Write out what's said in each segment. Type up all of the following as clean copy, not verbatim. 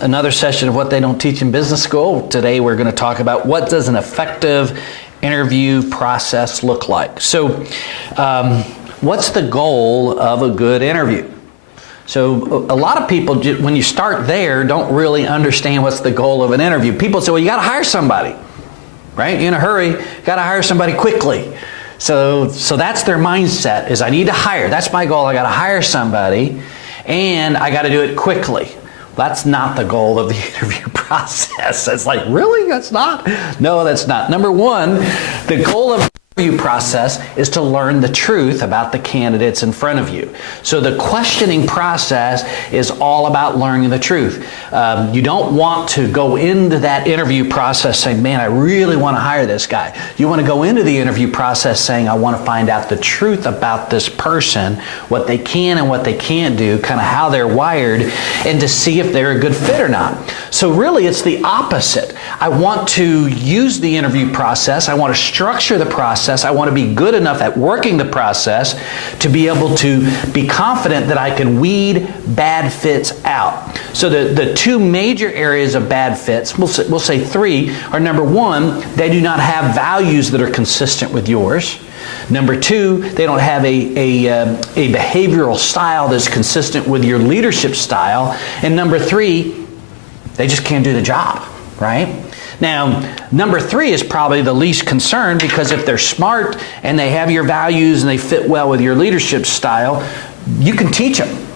Another session of What They Don't Teach in Business School. Today we're going to talk about what does an effective interview process look like. So what's the goal of a good interview? So a lot of people, when you start there, don't really understand what's the goal of an interview. People say, well, you got to hire somebody, right? You're in a hurry, got to hire somebody quickly. So that's their mindset, is I need to hire. That's my goal. I got to hire somebody, and I got to do it quickly. That's not the goal of the interview process. It's like, really? That's not? No, that's not. Number one, the goal of the interview process is to learn the truth about the candidates in front of you. So the questioning process is all about learning the truth. You don't want to go into that interview process saying, man, I really want to hire this guy. You want to go into the interview process saying, I want to find out the truth about this person, what they can and what they can't do, kind of how they're wired, and to see if they're a good fit or not. So really it's the opposite. I want to use the interview process. I want to structure the process. I want to be good enough at working the process to be able to be confident that I can weed bad fits out. So the two major areas of bad fits, we'll say three, are number one, they do not have values that are consistent with yours. Number two, they don't have a behavioral style that's consistent with your leadership style. And number three, they just can't do the job, right? Now, number three is probably the least concerned, because if they're smart and they have your values and they fit well with your leadership style, you can teach them.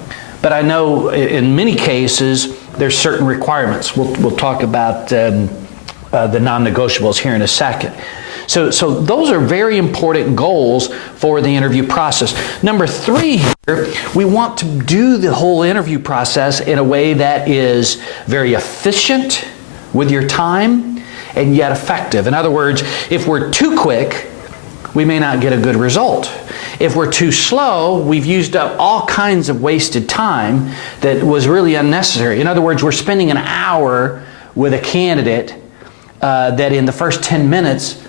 But I know in many cases, there's certain requirements. We'll talk about the non-negotiables here in a second. So those are very important goals for the interview process. Number three here, we want to do the whole interview process in a way that is very efficient with your time and yet effective. In other words, if we're too quick, we may not get a good result. If we're too slow, we've used up all kinds of wasted time that was really unnecessary. In other words, we're spending an hour with a candidate that in the first 10 minutes,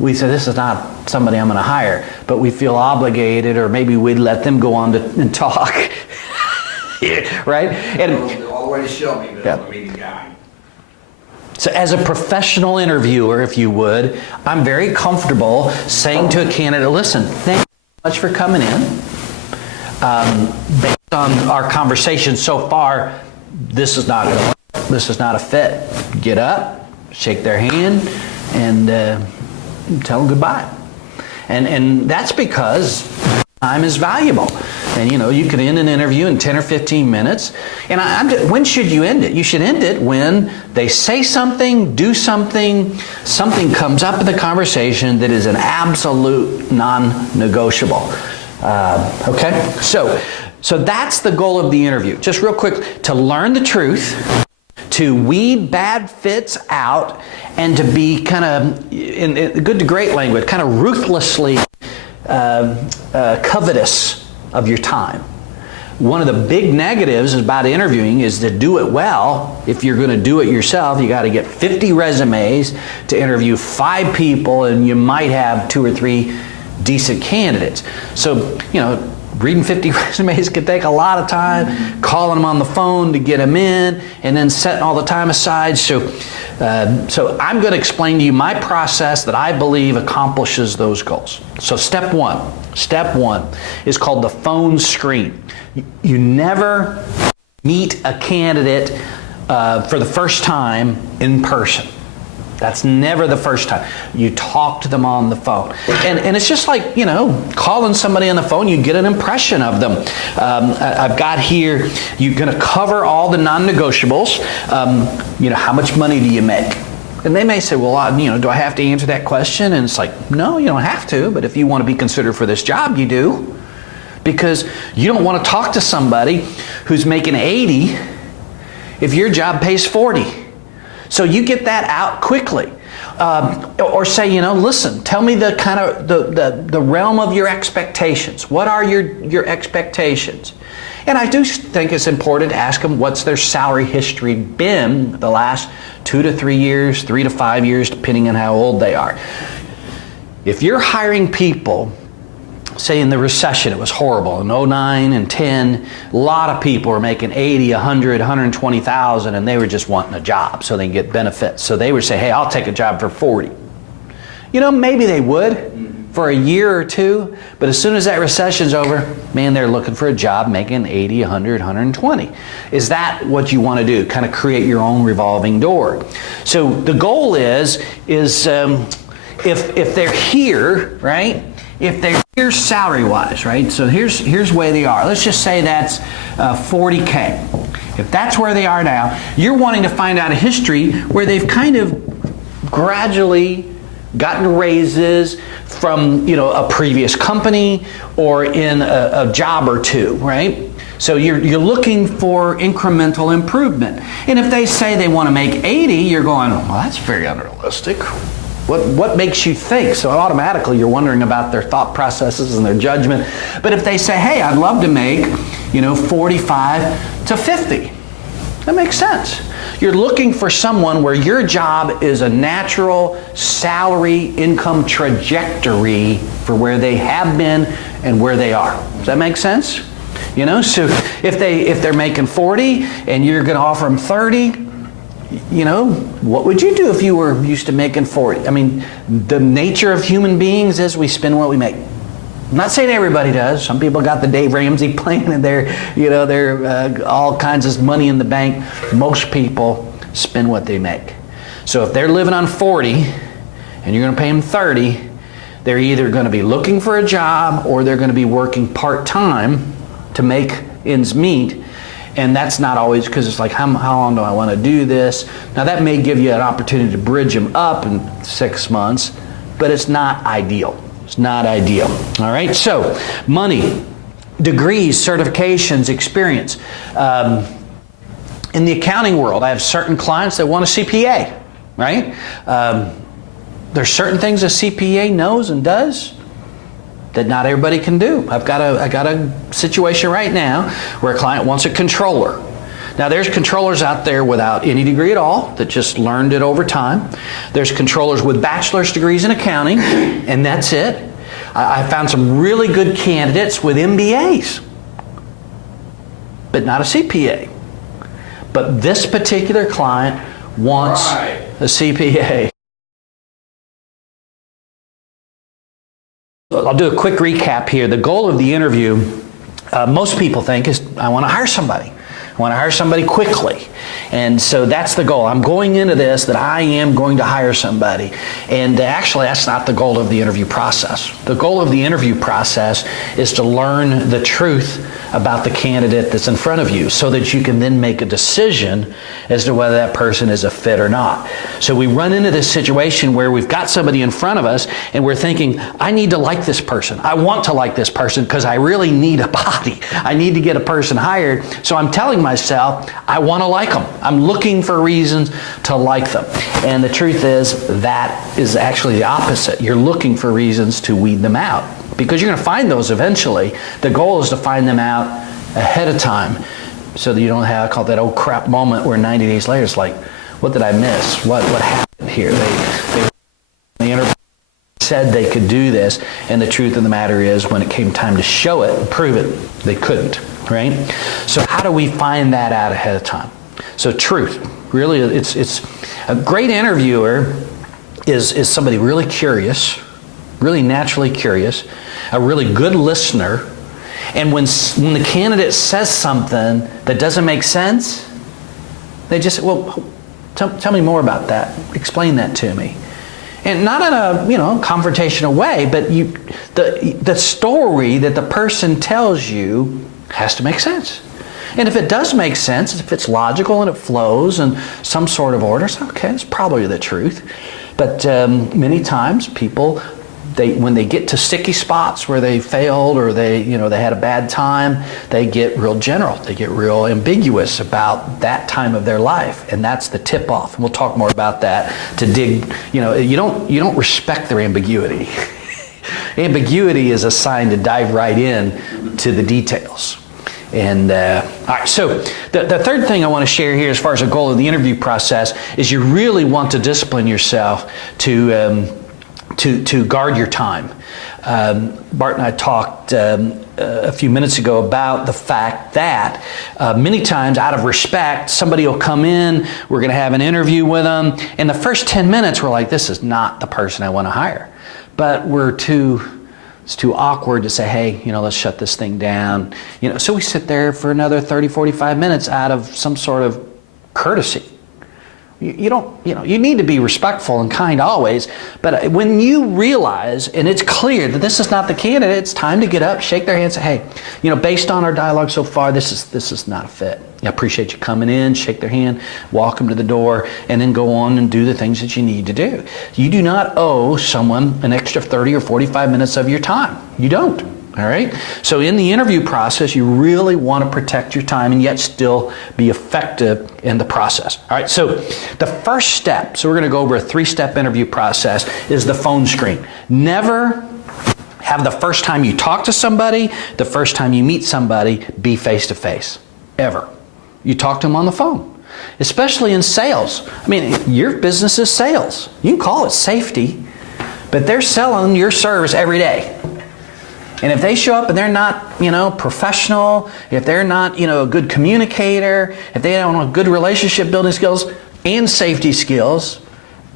we say, this is not somebody I'm going to hire, but we feel obligated, or maybe we'd let them go on and talk, right? And already show me that I'm a meeting guy. So as a professional interviewer, if you would, I'm very comfortable saying to a candidate, listen, thank you so much for coming in. Based on our conversation so far, this is not going to work. This is not a fit. Get up, shake their hand, and tell them goodbye. And that's because time is valuable. And you can end an interview in 10 or 15 minutes. And when should you end it? You should end it when they say something, do something, something comes up in the conversation that is an absolute non-negotiable. Okay? So that's the goal of the interview. Just real quick, to learn the truth, to weed bad fits out, and to be kind of, in good to great language, kind of ruthlessly covetous of your time. One of the big negatives about interviewing is to do it well. If you're going to do it yourself, you got to get 50 resumes to interview 5 people, and you might have 2 or 3 decent candidates. So, reading 50 resumes can take a lot of time, calling them on the phone to get them in, and then setting all the time aside. So I'm going to explain to you my process that I believe accomplishes those goals. So step one is called the phone screen. You never meet a candidate for the first time in person. That's never the first time. You talk to them on the phone. And it's just like, calling somebody on the phone, you get an impression of them. I've got here, you're going to cover all the non-negotiables. How much money do you make? And they may say, well, do I have to answer that question? And it's like, no, you don't have to. But if you want to be considered for this job, you do. Because you don't want to talk to somebody who's making 80 if your job pays 40. So you get that out quickly. Or say, listen, tell me the kind of the realm of your expectations. What are your expectations? And I do think it's important to ask them what's their salary history been the last 2 to 3 years, 3 to 5 years, depending on how old they are. If you're hiring people say in the recession, it was horrible. In '09 and 10, a lot of people were making 80, 100, 120,000, and they were just wanting a job so they can get benefits. So they would say, hey, I'll take a job for 40. You know, maybe they would for a year or two, but as soon as that recession's over, man, they're looking for a job making 80, 100, 120. Is that what you want to do? Kind of create your own revolving door. So the goal is if they're here, right? If they're here salary-wise, right? So here's where they are. Let's just say that's 40K. If that's where they are now, you're wanting to find out a history where they've kind of gradually gotten raises from, you know, a previous company or in a job or two, right? So you're looking for incremental improvement. And if they say they want to make 80, you're going, well, that's very unrealistic. What makes you think? So automatically you're wondering about their thought processes and their judgment. But if they say, hey, I'd love to make, you know, 45 to 50, that makes sense. You're looking for someone where your job is a natural salary income trajectory for where they have been and where they are. Does that make sense? You know, so if they're making 40 and you're going to offer them 30, you know, what would you do if you were used to making 40? I mean, the nature of human beings is we spend what we make. I'm not saying everybody does. Some people got the Dave Ramsey plan and they're all kinds of money in the bank. Most people spend what they make. So if they're living on 40 and you're going to pay them 30, they're either going to be looking for a job or they're going to be working part-time to make ends meet. And that's not always, because it's like, how long do I want to do this? Now that may give you an opportunity to bridge them up in 6 months, but it's not ideal. It's not ideal. All right, so money, degrees, certifications, experience. In the accounting world, I have certain clients that want a CPA, right? There's certain things a CPA knows and does that not everybody can do. I got a situation right now where a client wants a controller. Now there's controllers out there without any degree at all that just learned it over time. There's controllers with bachelor's degrees in accounting, and that's it. I found some really good candidates with MBAs, but not a CPA. But this particular client wants a CPA. I'll do a quick recap here. The goal of the interview, most people think, is I want to hire somebody. I want to hire somebody quickly. And so that's the goal. I'm going into this that I am going to hire somebody. And actually, that's not the goal of the interview process. The goal of the interview process is to learn the truth about the candidate that's in front of you so that you can then make a decision as to whether that person is a fit or not. So we run into this situation where we've got somebody in front of us and we're thinking, I need to like this person. I want to like this person because I really need a body. I need to get a person hired. So I'm telling myself, I want to like them. I'm looking for reasons to like them. And the truth is, that is actually the opposite. You're looking for reasons to weed them out, because you're going to find those eventually. The goal is to find them out ahead of time so that you don't have, I call it that old crap moment where 90 days later it's like, what did I miss? What happened here? The interview said they could do this, and the truth of the matter is when it came time to show it and prove it, they couldn't, right? So how do we find that out ahead of time? So truth, really, it's a great interviewer is somebody really curious, really naturally curious, a really good listener, and when the candidate says something that doesn't make sense, they just, well, tell me more about that. Explain that to me. And not in a confrontational way, but the story that the person tells you has to make sense. And if it does make sense, if it's logical and it flows in some sort of order, it's okay, it's probably the truth. But many times people, when they get to sticky spots where they failed or they had a bad time, they get real general. They get real ambiguous about that time of their life, and that's the tip-off. And we'll talk more about that. To dig, you don't respect their ambiguity. Ambiguity is a sign to dive right in to the details. And all right, so the third thing I want to share here as far as the goal of the interview process is you really want to discipline yourself to guard your time. Bart and I talked a few minutes ago about the fact that many times out of respect, somebody will come in, we're going to have an interview with them. In the first 10 minutes, we're like, this is not the person I want to hire. But it's too awkward to say, hey, let's shut this thing down. So we sit there for another 30, 45 minutes out of some sort of courtesy. You need to be respectful and kind always, but when you realize, and it's clear that this is not the candidate, it's time to get up, shake their hand, say, hey, based on our dialogue so far, this is not a fit. I appreciate you coming in, shake their hand, walk them to the door, and then go on and do the things that you need to do. You do not owe someone an extra 30 or 45 minutes of your time. You don't. All right? So in the interview process, you really want to protect your time and yet still be effective in the process. All right, so the first step, so we're going to go over a 3-step interview process, is the phone screen. Never have the first time you talk to somebody, the first time you meet somebody, be face-to-face. Ever. You talk to them on the phone. Especially in sales. I mean, your business is sales. You can call it safety, but they're selling your service every day. And if they show up and they're not, professional, if they're not, a good communicator, if they don't have good relationship building skills and safety skills,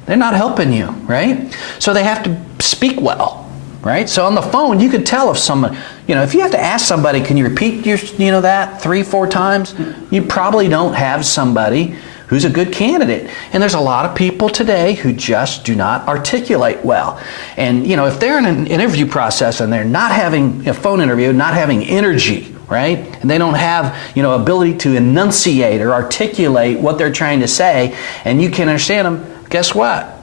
they're not helping you, right? So they have to speak well, right? So on the phone, you could tell if someone, if you have to ask somebody, can you repeat that 3-4 times? You probably don't have somebody who's a good candidate. And there's a lot of people today who just do not articulate well. And if they're in an interview process and they're not having a phone interview, not having energy, right? And they don't have, ability to enunciate or articulate what they're trying to say, and you can understand them, guess what?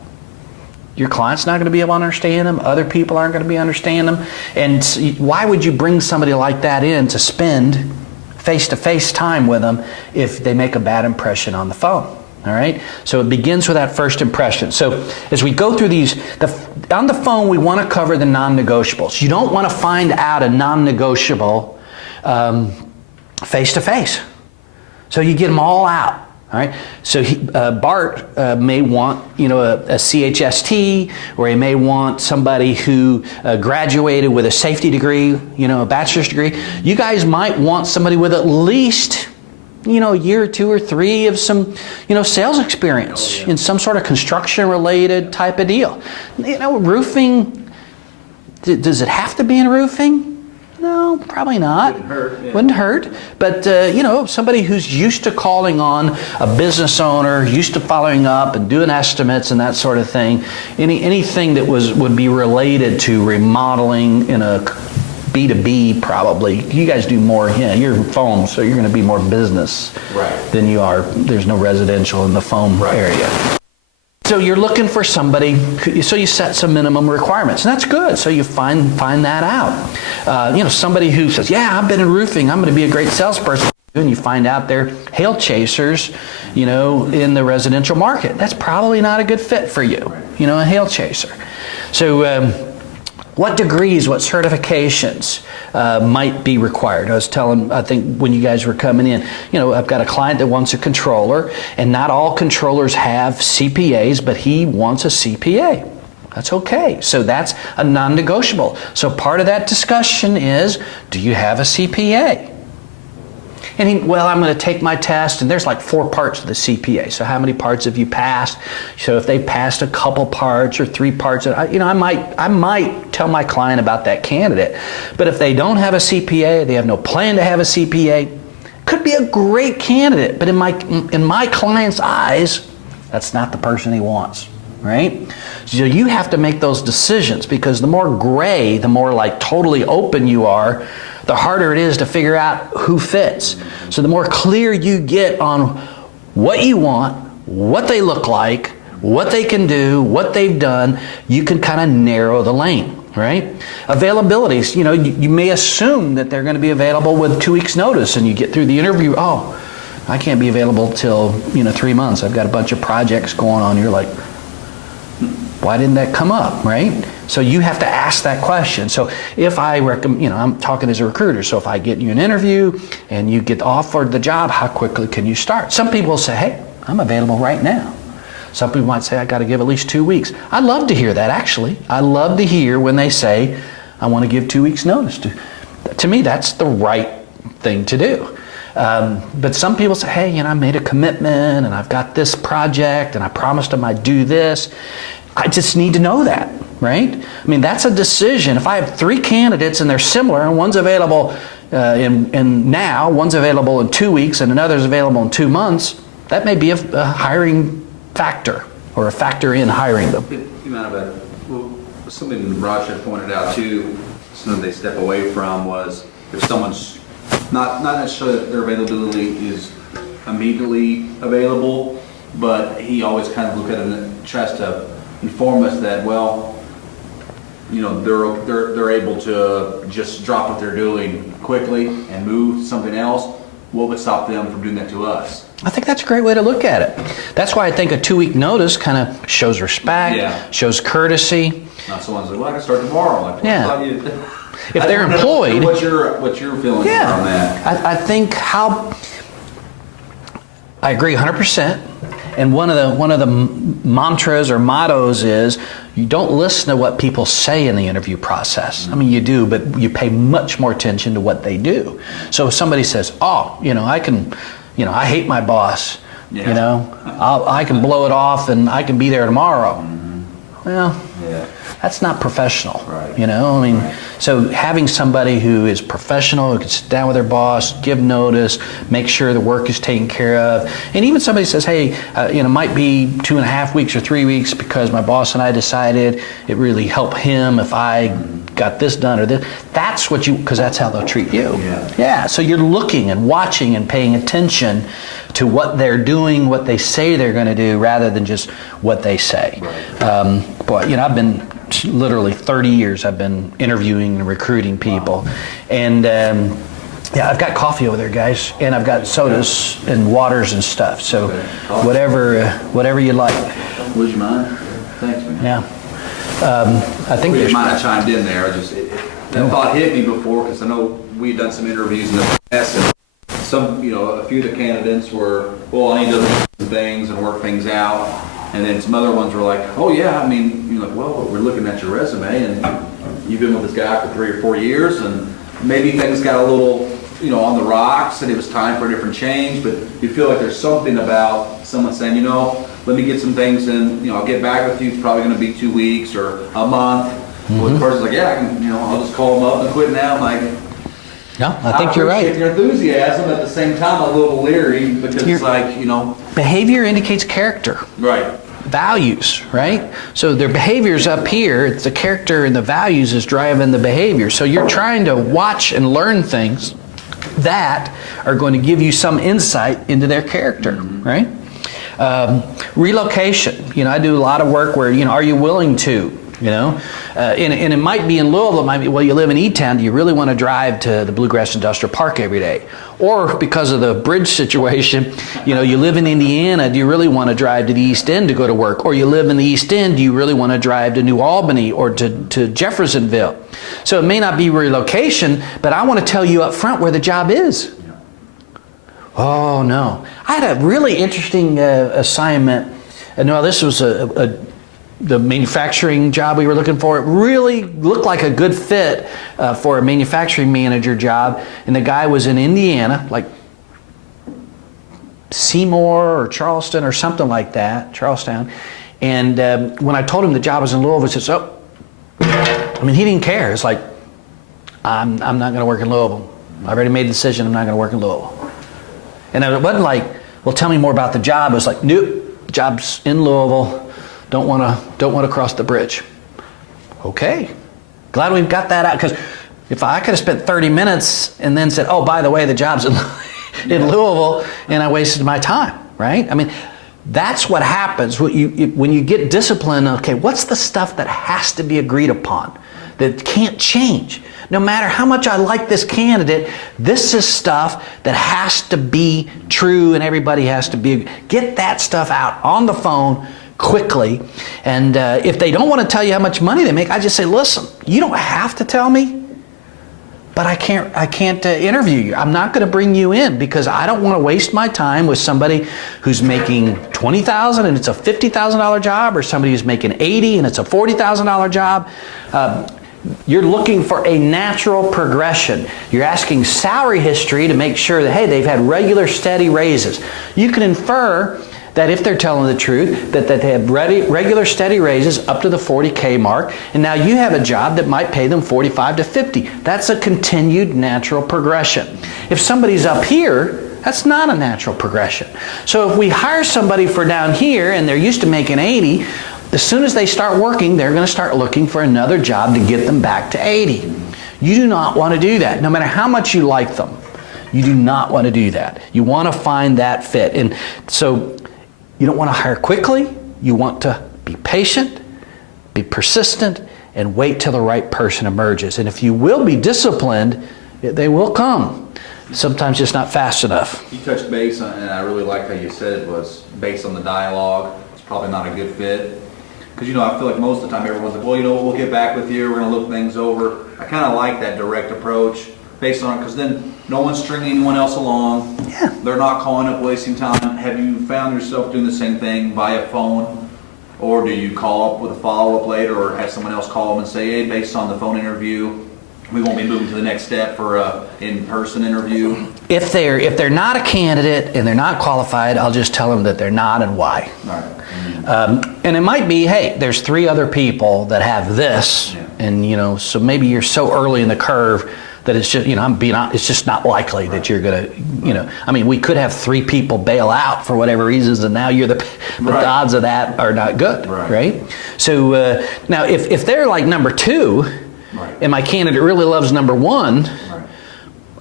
Your client's not going to be able to understand them. Other people aren't going to be able to understand them. And why would you bring somebody like that in to spend face-to-face time with them if they make a bad impression on the phone? All right? So it begins with that first impression. So as we go through these, on the phone we want to cover the non-negotiables. You don't want to find out a non-negotiable face-to-face. So you get them all out. All right. So Bart may want, a CHST, or he may want somebody who graduated with a safety degree, a bachelor's degree. You guys might want somebody with at least, a year or 2 or 3 of some, sales experience in some sort of construction-related type of deal. Roofing. Does it have to be in roofing? No, probably not. Wouldn't hurt. Yeah. Wouldn't hurt. But, somebody who's used to calling on a business owner, used to following up and doing estimates and that sort of thing, anything that would be related to remodeling in a B2B probably. You guys do more, you're foam, so you're going to be more business than you are. There's no residential in the foam area. So you're looking for somebody, so you set some minimum requirements, and that's good. So you find that out. Somebody who says, yeah, I've been in roofing, I'm going to be a great salesperson, and you find out they're hail chasers, in the residential market. That's probably not a good fit for you, a hail chaser. So what degrees, what certifications might be required? I was telling, I think when you guys were coming in, I've got a client that wants a controller, and not all controllers have CPAs, but he wants a CPA. That's okay. So that's a non-negotiable. So part of that discussion is, do you have a CPA? And I'm going to take my test, and there's like 4 parts of the CPA. So how many parts have you passed? So if they passed a couple parts or 3 parts, I might tell my client about that candidate. But if they don't have a CPA, they have no plan to have a CPA, could be a great candidate, but in my client's eyes, that's not the person he wants, right? So you have to make those decisions, because the more gray, the more like totally open you are, the harder it is to figure out who fits. So the more clear you get on what you want, what they look like, what they can do, what they've done, you can kind of narrow the lane, right? Availabilities, you may assume that they're going to be available with 2 weeks notice, and you get through the interview, oh, I can't be available till 3 months. I've got a bunch of projects going on. You're like, why didn't that come up, right? So you have to ask that question. So if I recommend, I'm talking as a recruiter, so if I get you an interview and you get offered the job, how quickly can you start? Some people will say, hey, I'm available right now. Some people might say, I got to give at least 2 weeks. I love to hear that, actually. I love to hear when they say, I want to give 2 weeks notice. To me, that's the right thing to do. But some people say, hey, I made a commitment and I've got this project and I promised them I'd do this. I just need to know that, right? I mean, that's a decision. If I have 3 candidates and they're similar and one's available in now, one's available in 2 weeks and another's available in 2 months, that may be a hiring factor or a factor in hiring them. Something Raj had pointed out too, something they step away from was if someone's not necessarily that their availability is immediately available, but he always kind of look at it and tries to inform us that, well, they're able to just drop what they're doing quickly and move to something else. What would stop them from doing that to us? I think that's a great way to look at it. That's why I think a 2-week notice kind of shows respect, shows courtesy. Not someone's like, well, I can start tomorrow. Like, yeah. If they're employed. What's your feeling on that? I think I agree 100%. And one of the mantras or mottos is you don't listen to what people say in the interview process. I mean, you do, but you pay much more attention to what they do. So if somebody says, oh, I hate my boss, I can blow it off and I can be there tomorrow. Well, that's not professional, right. So having somebody who is professional, who can sit down with their boss, give notice, make sure the work is taken care of, and even somebody says, hey, it might be 2.5 weeks or 3 weeks because my boss and I decided it really helped him if I got this done or this. That's what because that's how they'll treat you. Yeah. So you're looking and watching and paying attention to what they're doing, what they say they're going to do, rather than just what they say. Right. I've been literally 30 years. I've been interviewing and recruiting people, and I've got coffee over there, guys, and I've got sodas and waters and stuff. So whatever you like. Would you mind? Thanks, man. Yeah. I think you might have chimed in there. That thought hit me before because I know we've done some interviews in the past. And a few of the candidates were, well, I need to do things and work things out. And then some other ones were like, oh yeah, you're like, well, we're looking at your resume and you've been with this guy for 3 or 4 years and maybe things got a little, on the rocks and it was time for a different change, but you feel like there's something about someone saying, let me get some things and, I'll get back with you. It's probably going to be 2 weeks or a month. Mm-hmm. Well, the person's like, yeah, I can, I'll just call them up and quit now. I'm like, no, I think you're right. Your enthusiasm at the same time a little leery because it's like, Behavior indicates character. Right. Values, right? So their behavior's up here. It's the character and the values is driving the behavior. So you're trying to watch and learn things that are going to give you some insight into their character, right? Relocation. I do a lot of work where, are you willing to? And it might be in Louisville, it might be, well, you live in E-Town, do you really want to drive to the Bluegrass Industrial Park every day? Or because of the bridge situation, you live in Indiana, do you really want to drive to the East End to go to work? Or you live in the East End, do you really want to drive to New Albany or to Jeffersonville? So it may not be relocation, but I want to tell you up front where the job is. Oh, no. I had a really interesting assignment. This was the manufacturing job we were looking for. It really looked like a good fit for a manufacturing manager job. And the guy was in Indiana, like Seymour or Charleston or something like that, Charlestown. And when I told him the job was in Louisville, he says, he didn't care. It's like, I'm not going to work in Louisville. I already made the decision I'm not going to work in Louisville. And it wasn't like, well, tell me more about the job. It was like, nope, job's in Louisville. Don't want to cross the bridge. Okay, glad we've got that out, because if I could have spent 30 minutes and then said, oh, by the way, the job's in Louisville, and I wasted my time, right? That's what happens when you get disciplined. Okay, what's the stuff that has to be agreed upon, that can't change? No matter how much I like this candidate, this is stuff that has to be true, and everybody has to be. Get that stuff out on the phone quickly. And if they don't want to tell you how much money they make, I just say, listen, you don't have to tell me, but I can't interview you. I'm not going to bring you in because I don't want to waste my time with somebody who's making $20,000 and it's a $50,000 job, or somebody who's making $80,000 and it's a $40,000 job. You're looking for a natural progression. You're asking salary history to make sure that, hey, they've had regular, steady raises. You can infer that if they're telling the truth, that they have regular, steady raises up to the 40K mark, and now you have a job that might pay them 45 to 50. That's a continued natural progression. If somebody's up here, that's not a natural progression. So if we hire somebody for down here and they're used to making 80, as soon as they start working, they're going to start looking for another job to get them back to 80. You do not want to do that, no matter how much you like them. You do not want to do that. You want to find that fit. And so you don't want to hire quickly. You want to be patient, be persistent, and wait till the right person emerges. And if you will be disciplined, they will come. Sometimes just not fast enough. You touched base on, and I really like how you said it was based on the dialogue. It's probably not a good fit. Because, I feel like most of the time everyone's like, well, we'll get back with you. We're going to look things over. I kind of like that direct approach based on it, because then no one's stringing anyone else along. Yeah. They're not calling up, wasting time. Have you found yourself doing the same thing via phone? Or do you call up with a follow-up later, or have someone else call them and say, hey, based on the phone interview, we won't be moving to the next step for a in-person interview? If they're not a candidate and they're not qualified, I'll just tell them that they're not and why. All right. And it might be, hey, there's 3 other people that have this, Yeah. and so maybe you're so early in the curve that it's just, it's just not likely that you're gonna, we could have 3 people bail out for whatever reasons, and now you're the Right. odds of that are not good, Right. So now if they're like number 2, Right. and my candidate really loves number 1, Right.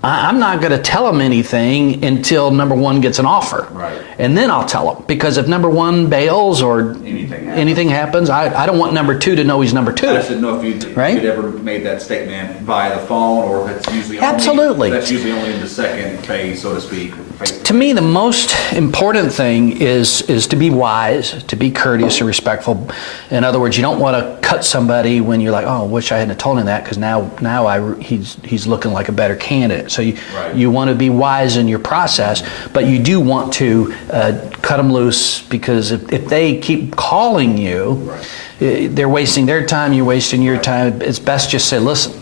I'm not going to tell them anything until number 1 gets an offer. Right. And then I'll tell them. Because if number 1 bails or anything happens, I don't want number 2 to know he's number 2. I just didn't know if you'd ever made that statement via the phone, or if it's usually Absolutely. That's usually only in the second phase, so to speak. To me, the most important thing is to be wise, to be courteous and respectful. In other words, you don't want to cut somebody when you're like, oh, I wish I hadn't told him that, because now he's looking like a better candidate. So you want to be wise in your process, but you do want to cut them loose, because if they keep calling you, they're wasting their time, you're wasting your time. It's best just say, listen,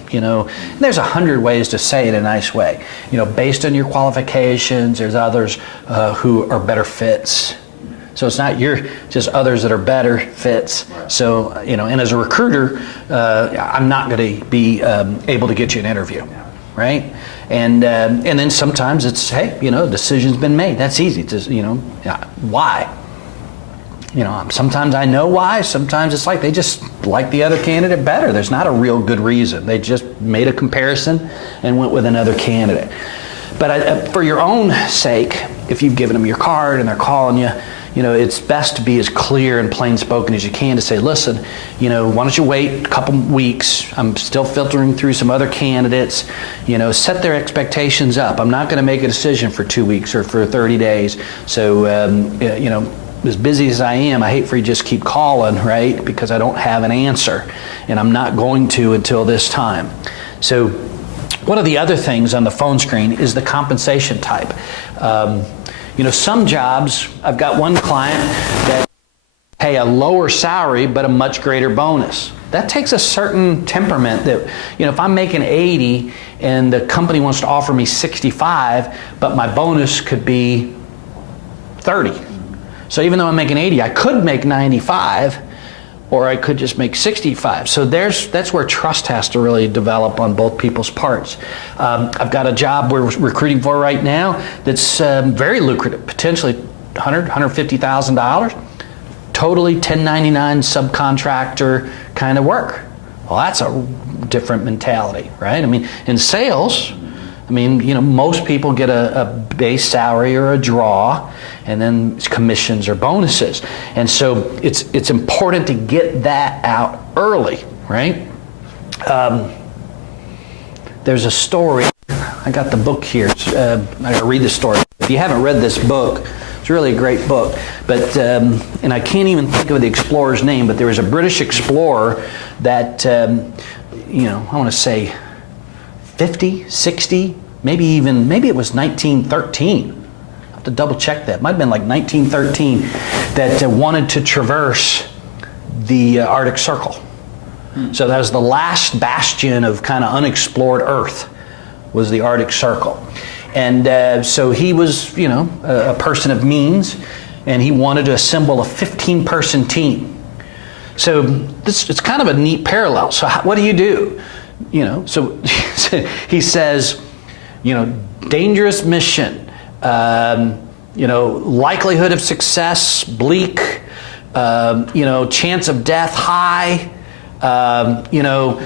there's 100 ways to say it in a nice way. Based on your qualifications, there's others who are better fits. So it's not just others that are better fits. Right. So, and as a recruiter, I'm not going to be able to get you an interview, right? And then sometimes it's, hey, decision's been made. That's easy. It's, why? Sometimes I know why. Sometimes it's like they just like the other candidate better. There's not a real good reason. They just made a comparison and went with another candidate. But for your own sake, if you've given them your card and they're calling you, it's best to be as clear and plain spoken as you can to say, listen, why don't you wait a couple weeks? I'm still filtering through some other candidates. Set their expectations up. I'm not going to make a decision for 2 weeks or for 30 days. So, as busy as I am, I hate for you to just keep calling, right? Because I don't have an answer, and I'm not going to until this time. So one of the other things on the phone screen is the compensation type. Some jobs, I've got one client that pay a lower salary but a much greater bonus. That takes a certain temperament that, if I'm making 80 and the company wants to offer me 65, but my bonus could be 30. So even though I'm making 80, I could make 95, or I could just make 65. So that's where trust has to really develop on both people's parts. I've got a job we're recruiting for right now that's very lucrative, potentially $150,000, totally 1099 subcontractor kind of work. Well, that's a different mentality, right? In sales, most people get a base salary or a draw, and then commissions or bonuses. And so it's important to get that out early, right? There's a story. I got the book here. I gotta read the story. If you haven't read this book, it's really a great book. But and I can't even think of the explorer's name, but there was a British explorer that, I want to say 50, 60, maybe it was 1913. I have to double check that. It might have been like 1913 that wanted to traverse the Arctic Circle. So that was the last bastion of kind of unexplored Earth, was the Arctic Circle. And so he was, you know, a person of means, and he wanted to assemble a 15-person team. So it's kind of a neat parallel. So what do? You know, so he says, you know, dangerous mission, you know, likelihood of success, bleak, you know, chance of death, high, you know,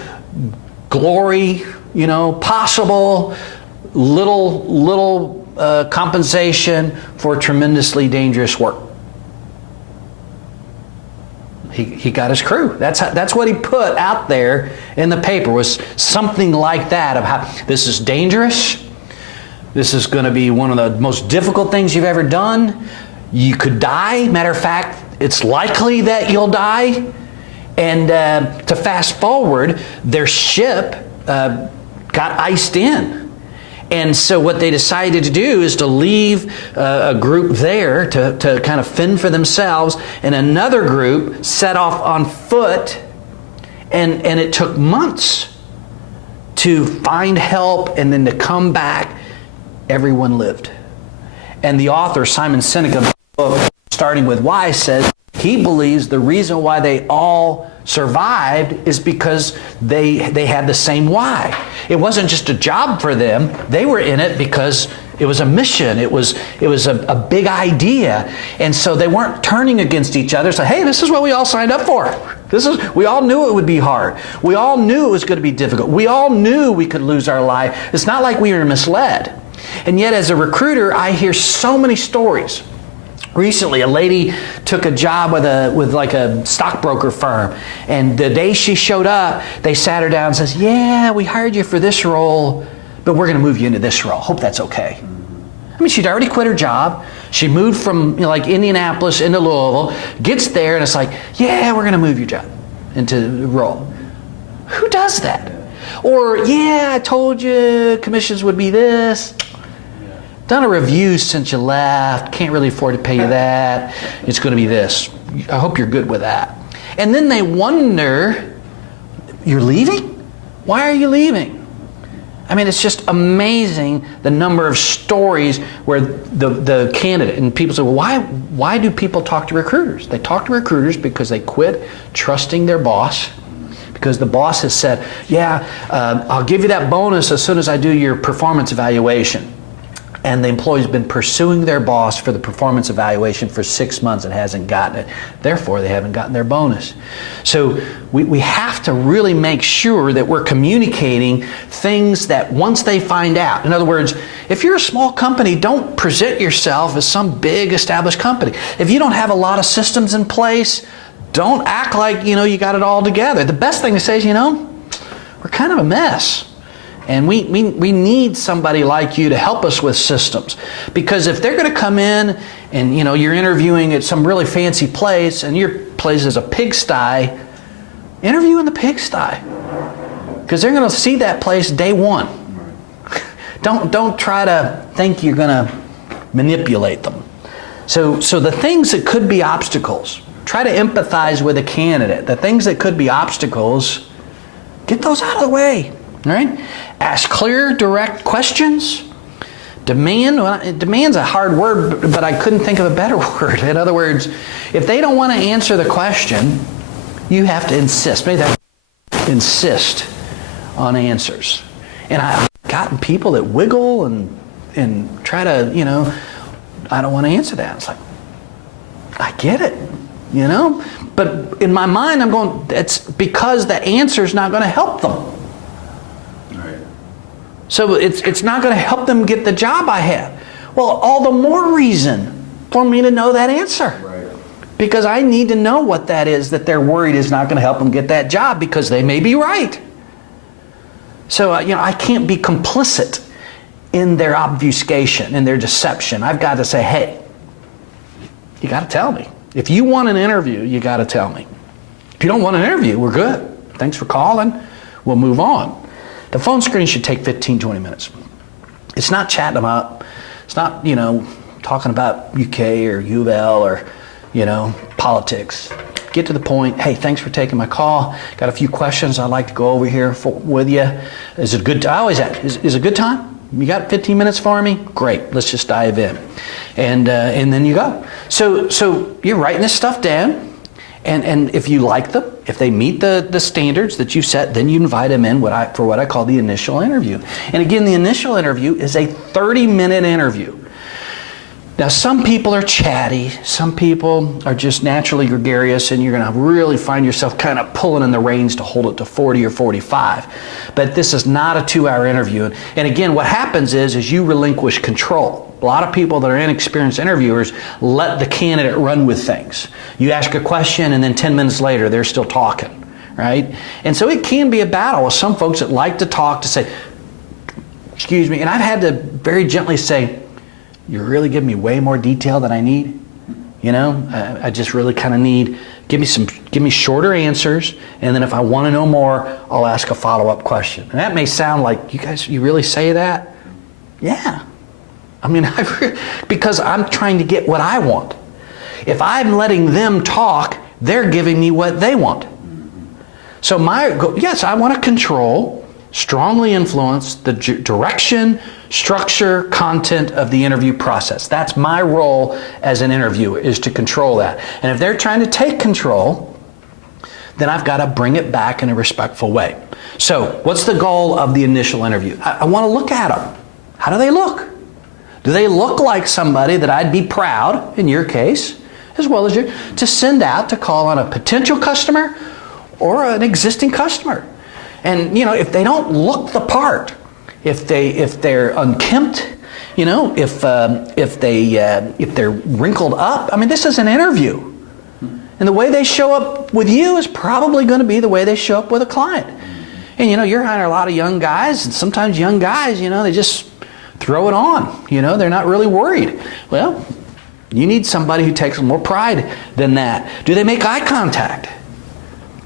glory, you know, possible, little compensation for tremendously dangerous work. He got his crew. That's what he put out there in the paper, was something like that, of how this is dangerous. This is going to be one of the most difficult things you've ever done. You could die. Matter of fact, it's likely that you'll die. And to fast forward, their ship got iced in. And so what they decided to do is to leave a group there to kind of fend for themselves, and another group set off on foot, and it took months to find help and then to come back. Everyone lived. And the author, Simon Sinek, book Starting With Why, says he believes the reason why they all survived is because they had the same why. It wasn't just a job for them. They were in it because it was a mission. It was a big idea. And so they weren't turning against each other. So, hey, this is what we all signed up for. We all knew it would be hard. We all knew it was going to be difficult. We all knew we could lose our life. It's not like we were misled. And yet, as a recruiter, I hear so many stories. Recently, a lady took a job with like a stockbroker firm, and the day she showed up, they sat her down and says, "Yeah, we hired you for this role, but we're going to move you into this role. Hope that's okay." I mean, she'd already quit her job. She moved from, you know, like Indianapolis into Louisville, gets there, and it's like, "Yeah, we're going to move your job into the role." Who does that? Or, "Yeah, I told you commissions would be this. Done a review since you left. Can't really afford to pay you that. It's going to be this. I hope you're good with that." And then they wonder, "You're leaving? Why are you leaving?" I mean, it's just amazing the number of stories where the candidate, and people say, "Well, why do people talk to recruiters?" They talk to recruiters because they quit trusting their boss, because the boss has said, "Yeah, I'll give you that bonus as soon as I do your performance evaluation." And the employee's been pursuing their boss for the performance evaluation for 6 months and hasn't gotten it. Therefore, they haven't gotten their bonus. So we have to really make sure that we're communicating things that once they find out. In other words, if you're a small company, don't present yourself as some big established company. If you don't have a lot of systems in place, don't act like, you know, you got it all together. The best thing to say is, you know, we're kind of a mess. And we need somebody like you to help us with systems. Because if they're going to come in and, you know, you're interviewing at some really fancy place and your place is a pigsty, interview in the pigsty. Because they're going to see that place day one. Don't try to think you're going to manipulate them. So the things that could be obstacles, try to empathize with a candidate. The things that could be obstacles, get those out of the way. All right? Ask clear, direct questions. Demand's a hard word, but I couldn't think of a better word. In other words, if they don't want to answer the question, you have to insist. Maybe that insist on answers. And I've gotten people that wiggle and try to, you know, I don't want to answer that. It's like, I get it, you know? But in my mind, I'm going, it's because the answer's not going to help them. So it's not going to help them get the job I have. Well, all the more reason for me to know that answer. Right. Because I need to know what that is that they're worried is not going to help them get that job, because they may be right. So, you know, I can't be complicit in their obfuscation, in their deception. I've got to say, hey, you got to tell me. If you want an interview, you got to tell me. If you don't want an interview, we're good. Thanks for calling. We'll move on. The phone screen should take 15, 20 minutes. It's not chatting them up. It's not, you know, talking about UK or U of L or, you know, politics. get to the point. Hey, thanks for taking my call. Got a few questions I'd like to go over here with you. Is it good? I always ask, is it a good time? You got 15 minutes for me? Great. Let's just dive in, and then you go. So you're writing this stuff down, and if you like them, if they meet the standards that you set, then you invite them in for what I call the initial interview. And again, the initial interview is a 30-minute interview. Now, some people are chatty, some people are just naturally gregarious, and you're going to really find yourself kind of pulling in the reins to hold it to 40 or 45. But this is not a 2-hour interview. And again, what happens is you relinquish control. A lot of people that are inexperienced interviewers let the candidate run with things. You ask a question, and then 10 minutes later, they're still talking, right? And so it can be a battle with some folks that like to talk, to say, excuse me, and I've had to very gently say, you're really giving me way more detail than I need. You know, I just really kind of need, give me shorter answers, and then if I want to know more, I'll ask a follow-up question. And that may sound like, you really say that? Yeah. I mean, because I'm trying to get what I want. If I'm letting them talk, they're giving me what they want. So yes, I want to control, strongly influence the direction, structure, content of the interview process. That's my role as an interviewer, is to control that. And if they're trying to take control, then I've got to bring it back in a respectful way. So what's the goal of the initial interview? I want to look at them. How do they look? Do they look like somebody that I'd be proud, in your case, as well as you, to send out to call on a potential customer or an existing customer? And, you know, if they don't look the part, if they're unkempt, you know, if they're wrinkled up, I mean, this is an interview, and the way they show up with you is probably going to be the way they show up with a client. And you know, you're hiring a lot of young guys, and sometimes young guys, you know, they just throw it on. You know, they're not really worried. Well, you need somebody who takes more pride than that. Do they make eye contact?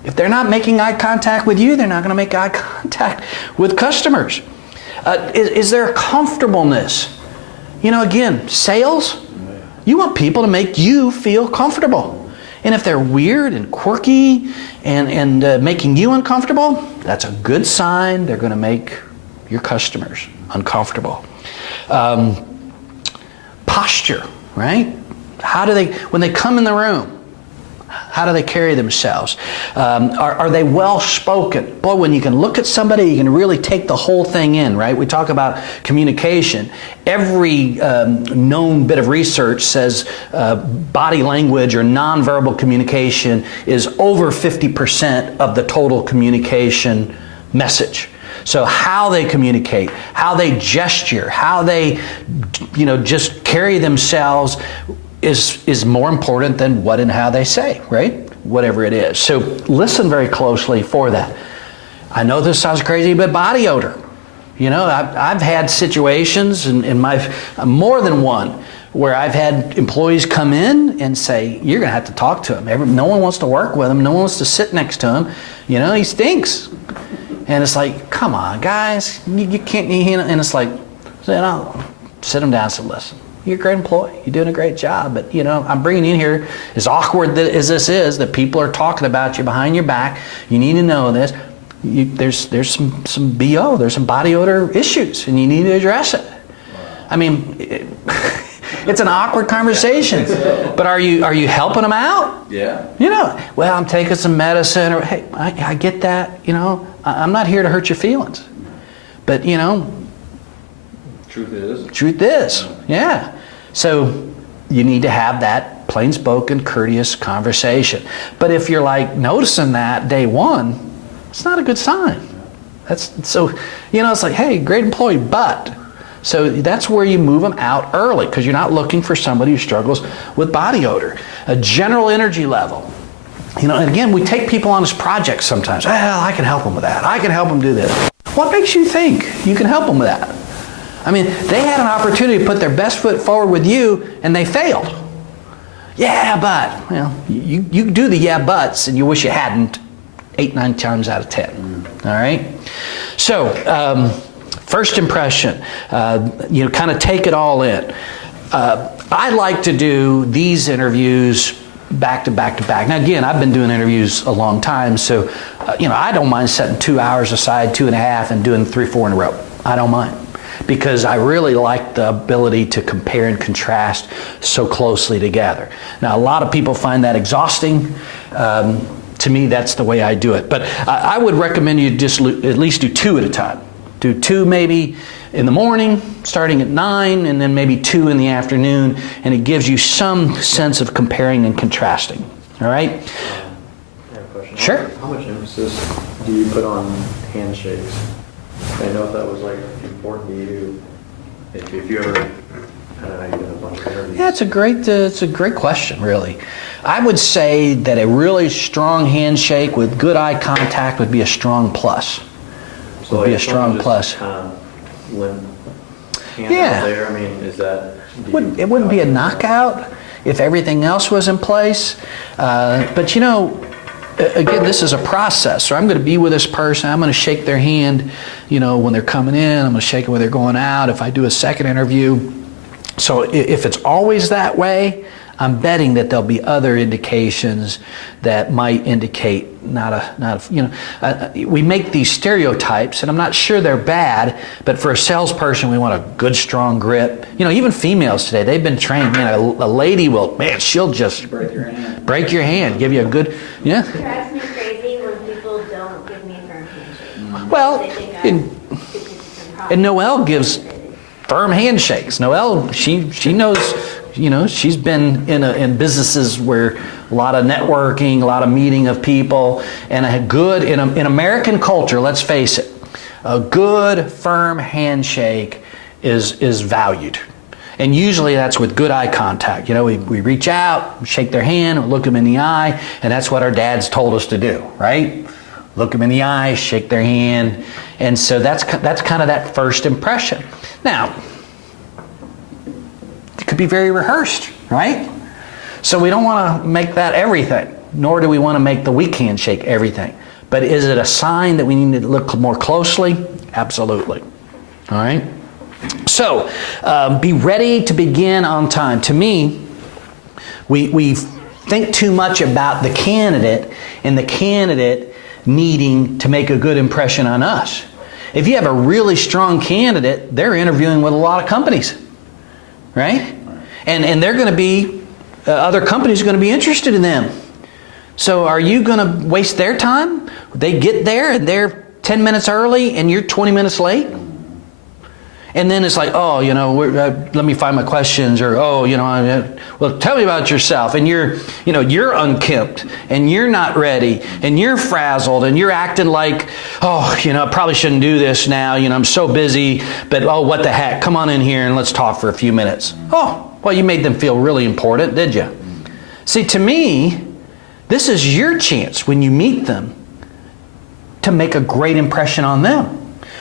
If they're not making eye contact with you, they're not going to make eye contact with customers. Is there a comfortableness? You know, again, sales, you want people to make you feel comfortable. And if they're weird and quirky and making you uncomfortable, that's a good sign they're going to make your customers uncomfortable. Posture, right? How do they, when they come in the room, how do they carry themselves? Are they well-spoken? Boy, when you can look at somebody, you can really take the whole thing in, right? We talk about communication. Every known bit of research says body language or nonverbal communication is over 50% of the total communication message. So how they communicate, how they gesture, how they, you know, just carry themselves is more important than what and how they say, right? Whatever it is. So listen very closely for that. I know this sounds crazy, but body odor. You know, I've had situations in my, more than one, where I've had employees come in and say, you're going to have to talk to him. No one wants to work with him. No one wants to sit next to him. You know, he stinks. And it's like, come on, guys, you can't, and it's like, I'll sit him down and say, listen, you're a great employee. You're doing a great job. But, you know, I'm bringing you in here, as awkward as this is, that people are talking about you behind your back. You need to know this. There's some BO, there's some body odor issues, and you need to address it. I mean, it's an awkward conversation. But are you helping them out? Yeah. You know, well, I'm taking some medicine, or, hey, I get that. You know, I'm not here to hurt your feelings. But, you know, Truth is, yeah. So you need to have that plain-spoken, courteous conversation. But if you're like noticing that day one, it's not a good sign. That's so, you know, it's like, hey, great employee, but. So that's where you move them out early, because you're not looking for somebody who struggles with body odor. A general energy level. You know, and again, we take people on this project sometimes. Well, I can help them with that. I can help them do this. What makes you think you can help them with that? I mean, they had an opportunity to put their best foot forward with you, and they failed. Yeah, but. Well, you do the yeah, buts, and you wish you hadn't 8, 9 times out of 10. All right? So, first impression, you know, kind of take it all in. I like to do these interviews back to back to back. Now again, I've been doing interviews a long time, so I don't mind setting 2 hours aside, 2.5, and doing 3, 4 in a row. I don't mind, because I really like the ability to compare and contrast so closely together. Now, a lot of people find that exhausting. To me, that's the way I do it. But I would recommend you just at least do 2 at a time. Do 2 maybe in the morning, starting at 9, and then maybe 2 in the afternoon, and it gives you some sense of comparing and contrasting. All right? I have a question. Sure. How much emphasis do you put on handshakes? I know if that was like important to you, if you ever, I don't know, you've done a bunch of interviews. Yeah, it's a great question, really. I would say that a really strong handshake with good eye contact would be a strong plus. So Would be a if strong someone plus. just kind of limp hand Yeah. out there, I mean, is that? It wouldn't be a knockout if everything else was in place. But again, this is a process. So I'm going to be with this person. I'm going to shake their hand, when they're coming in. I'm going to shake it when they're going out. If I do a second interview. So if it's always that way, I'm betting that there'll be other indications that might indicate we make these stereotypes, and I'm not sure they're bad, but for a salesperson, we want a good, strong grip. Even females today, they've been trained. A lady she'll just break your hand, give you a good, It drives me crazy when people don't give me a firm handshake. Well, They think and Noelle gives firm handshakes. Noelle, she knows, she's been in businesses where a lot of networking, a lot of meeting of people, and in American culture, let's face it, a good, firm handshake is valued. And usually that's with good eye contact. We reach out, shake their hand, look them in the eye, and that's what our dads told us to do, right? Look them in the eye, shake their hand. And so that's kind of that first impression. Now, it could be very rehearsed, right? So we don't want to make that everything, nor do we want to make the weak handshake everything. But is it a sign that we need to look more closely? Absolutely. All right? So, be ready to begin on time. To me, we think too much about the candidate and the candidate needing to make a good impression on us. If you have a really strong candidate, they're interviewing with a lot of companies, right? And they're going to be, other companies are going to be interested in them. So are you going to waste their time? They get there and they're 10 minutes early and you're 20 minutes late? And then it's like, let me find my questions, or, well, tell me about yourself. And you're unkempt, and you're not ready, and you're frazzled, and you're acting like, I probably shouldn't do this now. I'm so busy, but what the heck? Come on in here and let's talk for a few minutes. Oh, well, you made them feel really important, did you? See, to me, this is your chance when you meet them to make a great impression on them.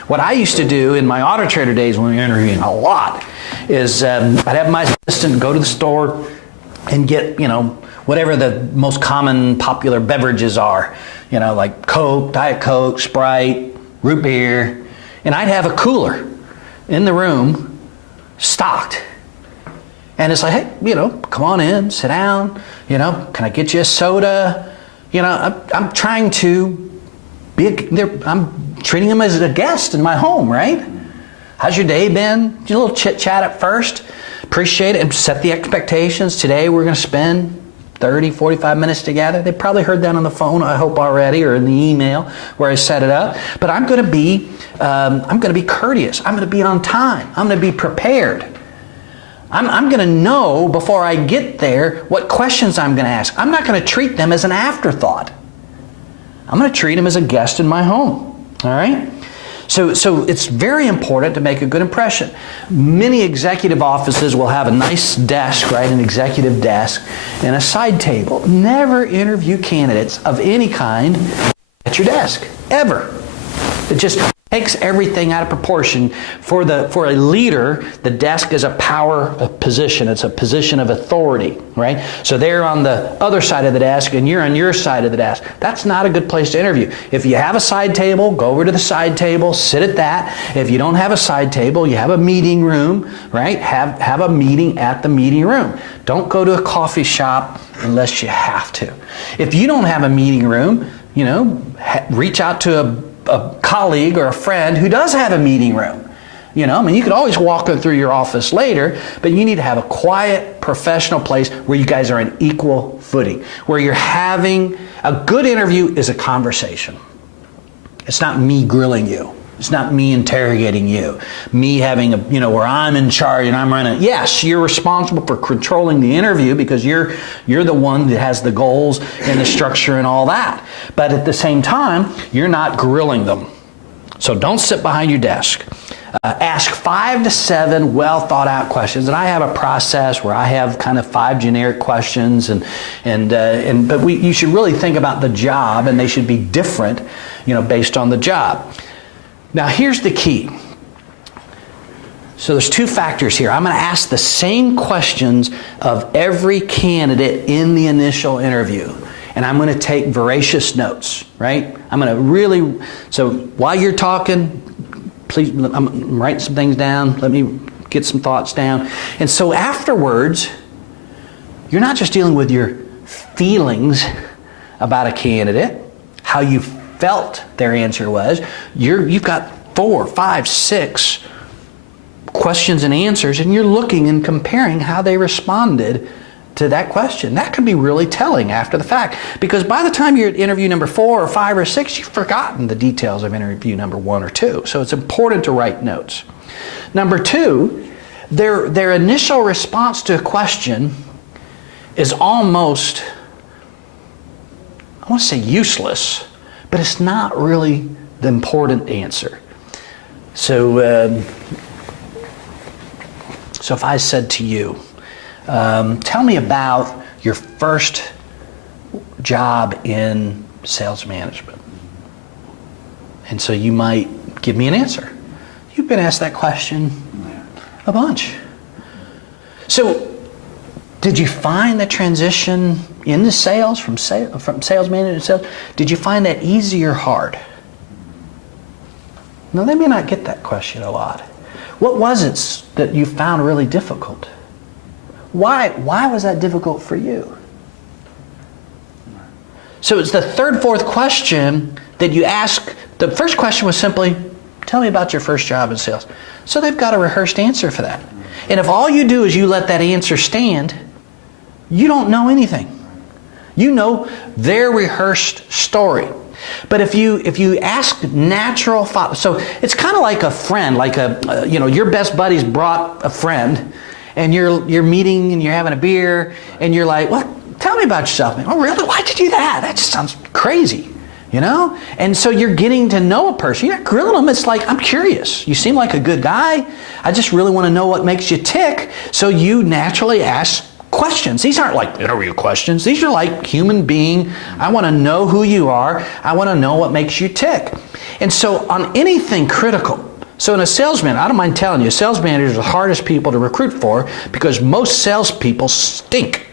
What I used to do in my Auto Trader days when we were interviewing a lot is I'd have my assistant go to the store and get, whatever the most common popular beverages are, like Coke, Diet Coke, Sprite, root beer, and I'd have a cooler in the room stocked. And it's like, hey, come on in, sit down, can I get you a soda? I'm trying to I'm treating them as a guest in my home, right? How's your day been? A little chit chat at first. Appreciate it and set the expectations. Today we're going to spend 30, 45 minutes together. They probably heard that on the phone, I hope already, or in the email where I set it up. But I'm going to be courteous. I'm going to be on time. I'm going to be prepared. I'm going to know before I get there what questions I'm going to ask. I'm not going to treat them as an afterthought. I'm going to treat them as a guest in my home. All right? So it's very important to make a good impression. Many executive offices will have a nice desk, right? An executive desk and a side table. Never interview candidates of any kind at your desk, ever. It just takes everything out of proportion. For a leader, the desk is a power position. It's a position of authority, right? So they're on the other side of the desk and you're on your side of the desk. That's not a good place to interview. If you have a side table, go over to the side table, sit at that. If you don't have a side table, you have a meeting room, right? Have a meeting at the meeting room. Don't go to a coffee shop unless you have to. If you don't have a meeting room, reach out to a colleague or a friend who does have a meeting room. You could always walk them through your office later, but you need to have a quiet, professional place where you guys are on equal footing, where you're having a good interview is a conversation. It's not me grilling you. It's not me interrogating you. Me having where I'm in charge and I'm running. Yes, you're responsible for controlling the interview because you're the one that has the goals and the structure and all that. But at the same time, you're not grilling them. So don't sit behind your desk. Ask 5 to 7 well thought out questions. And I have a process where I have kind of 5 generic questions but you should really think about the job, and they should be different, based on the job. Now here's the key. So there's 2 factors here. I'm going to ask the same questions of every candidate in the initial interview. And I'm going to take voracious notes, right? I'm going to really, so while you're talking, please, I'm writing some things down. Let me get some thoughts down. And so afterwards, you're not just dealing with your feelings about a candidate, how you felt their answer was. You've got 4, 5, 6 questions and answers, and you're looking and comparing how they responded to that question. That can be really telling after the fact, because by the time you're at interview number 4 or 5 or 6, you've forgotten the details of interview number 1 or 2. So it's important to write notes. Number 2, their initial response to a question is almost, I want to say useless, but it's not really the important answer. So if I said to you, tell me about your first job in sales management. And so you might give me an answer. You've been asked that question a bunch. So did you find the transition into sales, from sales management to sales, did you find that easy or hard? No, they may not get that question a lot. What was it that you found really difficult? Why was that difficult for you? So it's the 3rd, 4th question that you ask. The first question was simply, tell me about your first job in sales. So they've got a rehearsed answer for that. And if all you do is you let that answer stand, you don't know anything. You know their rehearsed story. But if you ask natural follow, so it's kind of like a friend, like your best buddies brought a friend, and you're meeting and you're having a beer, and you're like, well, tell me about yourself. Man. Oh, really? Why'd you do that? That just sounds crazy, And so you're getting to know a person. You're not grilling them. It's like, I'm curious. You seem like a good guy. I just really want to know what makes you tick. So you naturally ask questions. These aren't like interview questions. These are like human being. I want to know who you are. I want to know what makes you tick. And so on anything critical, so in a salesman, I don't mind telling you, sales managers are the hardest people to recruit for because most salespeople stink.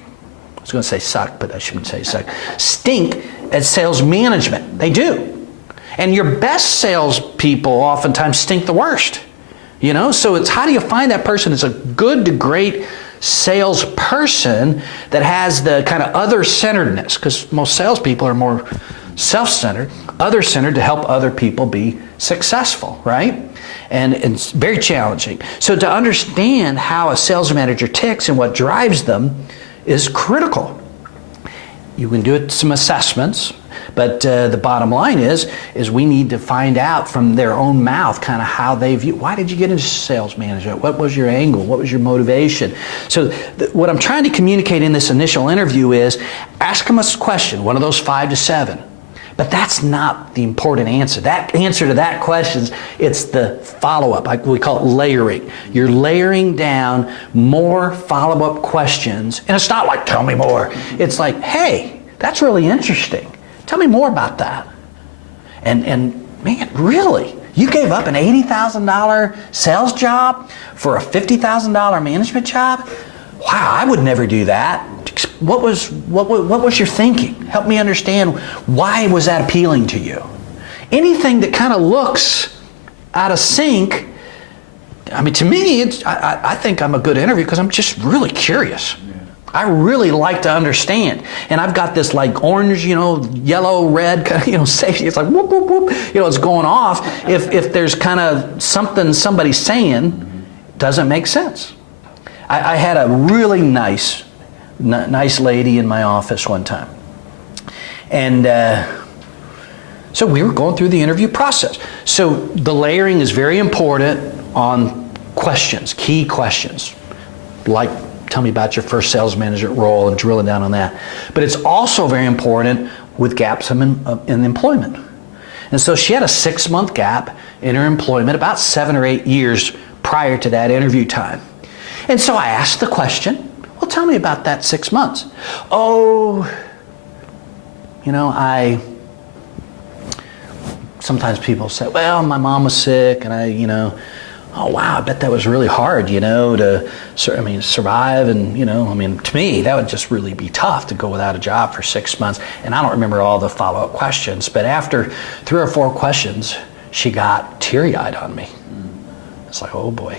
I was going to say suck, but I shouldn't say suck. Stink at sales management. They do. And your best salespeople oftentimes stink the worst. So it's how do you find that person that's a good to great salesperson that has the kind of other-centeredness, because most salespeople are more self-centered, other-centered to help other people be successful, right? And it's very challenging. So to understand how a sales manager ticks and what drives them is critical. You can do some assessments, but the bottom line is we need to find out from their own mouth kind of how they view. Why did you get into sales management? What was your angle? What was your motivation? So what I'm trying to communicate in this initial interview is ask them a question, one of those 5 to 7. But that's not the important answer. That answer to that question, it's the follow-up. We call it layering. You're layering down more follow-up questions. And it's not like, tell me more. It's like, hey, that's really interesting. Tell me more about that. And man, really? You gave up an $80,000 sales job for a $50,000 management job? Wow, I would never do that. What was your thinking? Help me understand, why was that appealing to you? Anything that kind of looks out of sync, I mean, to me, I think I'm a good interview because I'm just really curious. I really like to understand. And I've got this like orange, yellow, red, safety. It's like whoop, whoop, whoop. It's going off. If there's kind of something somebody's saying doesn't make sense. I had a really nice lady in my office one time. And so we were going through the interview process. So the layering is very important on questions, key questions, like tell me about your first sales manager role and drilling down on that. But it's also very important with gaps in employment. And so she had a 6-month gap in her employment, about 7 or 8 years prior to that interview time. And so I asked the question, well, tell me about that 6 months. Oh, sometimes people say, well, my mom was sick and oh wow, I bet that was really hard, to survive. And, to me, that would just really be tough to go without a job for 6 months. And I don't remember all the follow-up questions, but after 3 or 4 questions, she got teary-eyed on me. It's like, oh boy.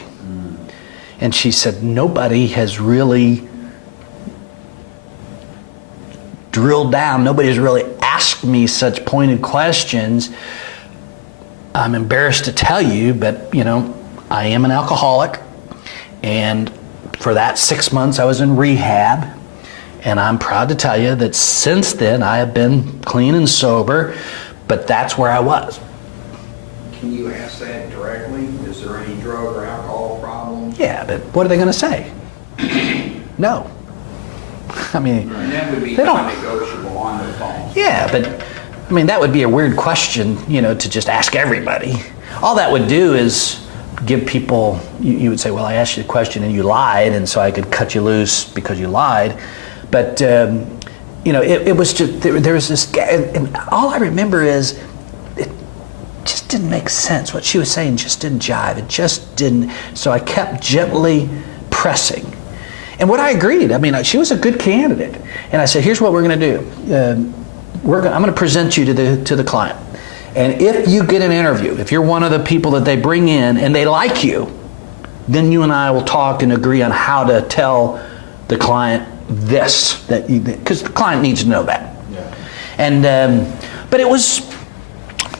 And she said, nobody has really drilled down. Nobody's really asked me such pointed questions. I'm embarrassed to tell you, but, I am an alcoholic, and for that 6 months I was in rehab, and I'm proud to tell you that since then I have been clean and sober, but that's where I was. Can you ask that directly? Is there any drug or alcohol problems? Yeah, but what are they going to say? No. I mean, And that would be they don't. non-negotiable on the phone. Yeah, but that would be a weird question, to just ask everybody. All that would do is give people, you would say, well, I asked you the question and you lied, and so I could cut you loose because you lied. But, it was just, there was this, and all I remember is it just didn't make sense. What she was saying just didn't jive. It just didn't. So I kept gently pressing. And what I agreed, she was a good candidate. And I said, here's what we're going to do. I'm going to present you to the client. And if you get an interview, if you're one of the people that they bring in and they like you, then you and I will talk and agree on how to tell the client this, because the client needs to know that. Yeah. And but it was,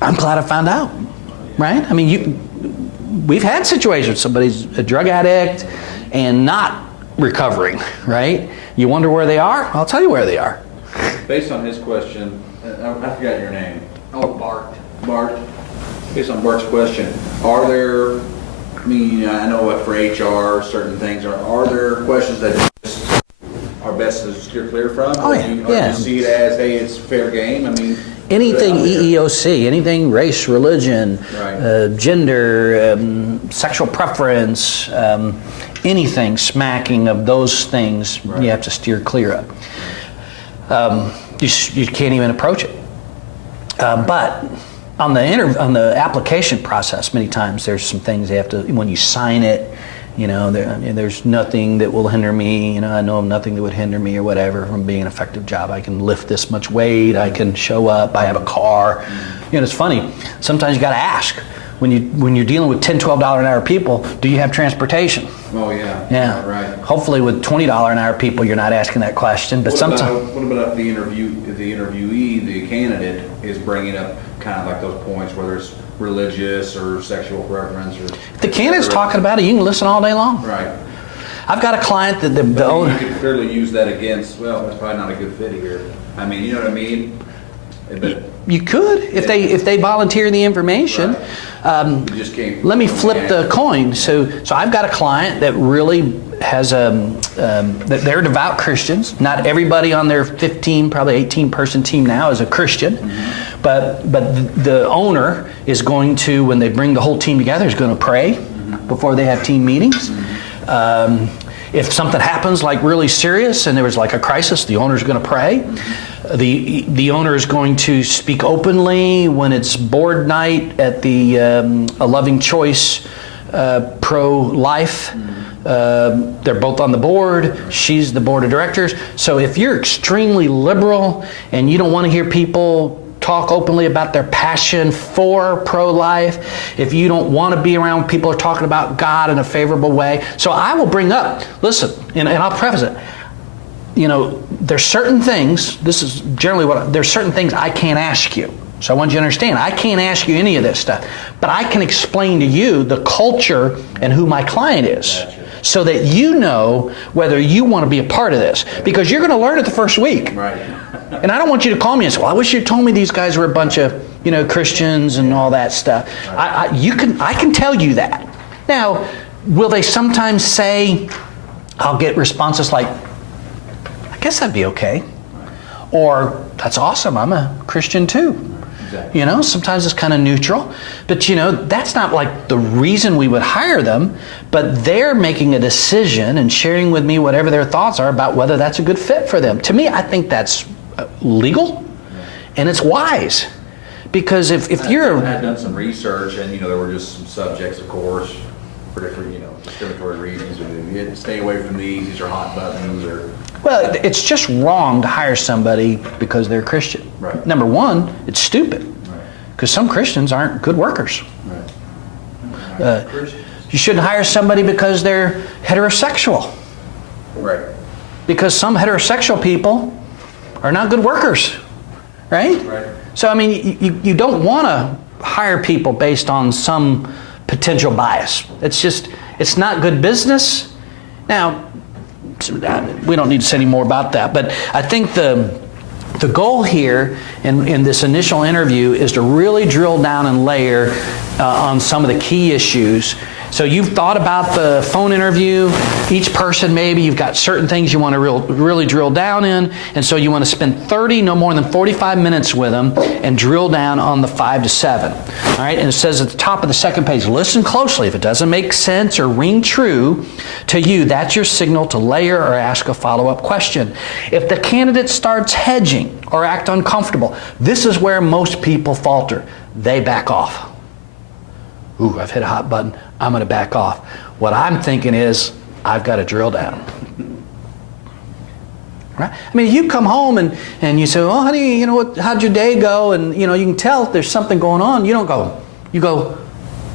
I'm glad I found out, right? We've had situations, somebody's a drug addict and not recovering, right? You wonder where they are? I'll tell you where they are. Based on his question, I forgot your name. Oh, Bart. Bart, based on Bart's question, are there, I know for HR, certain things, are there questions that just are best to steer clear from? Oh, yeah, Or do yeah. you see it as, hey, it's fair game? Anything out there. EEOC, anything race, religion, Right. gender, sexual preference, anything smacking of those things, Right. you have to steer clear of. You can't even approach it. But on the application process, many times there's some things they have to, when you sign it, there's nothing that will hinder me. I know nothing that would hinder me or whatever from being an effective job. I can lift this much weight. I can show up. I have a car. It's funny. Sometimes you got to ask when you're dealing with $10, $12 an hour people. Do you have transportation? Oh, yeah. Yeah. Right. Hopefully, with $20 an hour people, you're not asking that question. But sometimes. What about if the interviewee, the candidate, is bringing up kind of like those points, whether it's religious or sexual preference or. If the candidate's talking about it, you can listen all day long. Right. I've got a client that the But owner. you could clearly use that against. Well, that's probably not a good fit here. You know what I mean? But You could if they volunteer the information. you just can't. Let me flip the coin. So I've got a client that really has that they're devout Christians. Not everybody on their 15, probably 18 person team now is a Christian, but the owner is going to, when they bring the whole team together, is going to pray before they have team meetings. If something happens like really serious and there was like a crisis, the owner's going to pray. The owner is going to speak openly when it's board night at the A Loving Choice pro-life. They're both on the board. She's the board of directors. So if you're extremely liberal and you don't want to hear people talk openly about their passion for pro-life, if you don't want to be around people who are talking about God in a favorable way, so I will bring up, listen, and I'll preface it, there's certain things, this is generally there's certain things I can't ask you. So I want you to understand, I can't ask you any of this stuff, but I can explain to you the culture and who my client is. So that you know whether you want to be a part of this. Because you're going to learn it the first week. Right. And I don't want you to call me and say, well, I wish you told me these guys were a bunch of, Christians and all that stuff. I can tell you that. Now, will they sometimes say, I'll get responses like, I guess that'd be okay. Or, that's awesome, I'm a Christian too. Exactly. Sometimes it's kind of neutral. But, that's not like the reason we would hire them, but they're making a decision and sharing with me whatever their thoughts are about whether that's a good fit for them. To me, I think that's legal and it's wise. Because if you're... I had done some research and, there were just some subjects, of course, for different, discriminatory reasons. You had to stay away from these are hot buttons or... Well, it's just wrong to hire somebody because they're Christian. Right. Number one, it's stupid. Right. Because some Christians aren't good workers. Right. You shouldn't hire somebody because they're heterosexual. Right. Because some heterosexual people are not good workers. Right? Right. So, you don't want to hire people based on some potential bias. It's not good business. Now, we don't need to say any more about that, but I think the goal here in this initial interview is to really drill down and layer on some of the key issues. So you've thought about the phone interview. Each person, maybe you've got certain things you want to really drill down in, and so you want to spend 30, no more than 45 minutes with them and drill down on the 5 to 7. All right, and it says at the top of the second page, listen closely. If it doesn't make sense or ring true to you, that's your signal to layer or ask a follow-up question. If the candidate starts hedging or act uncomfortable, this is where most people falter. They back off. Ooh, I've hit a hot button. I'm going to back off. What I'm thinking is, I've got to drill down. Right? You come home and you say, oh, honey, how'd your day go? And, you can tell if there's something going on. You don't go. You go,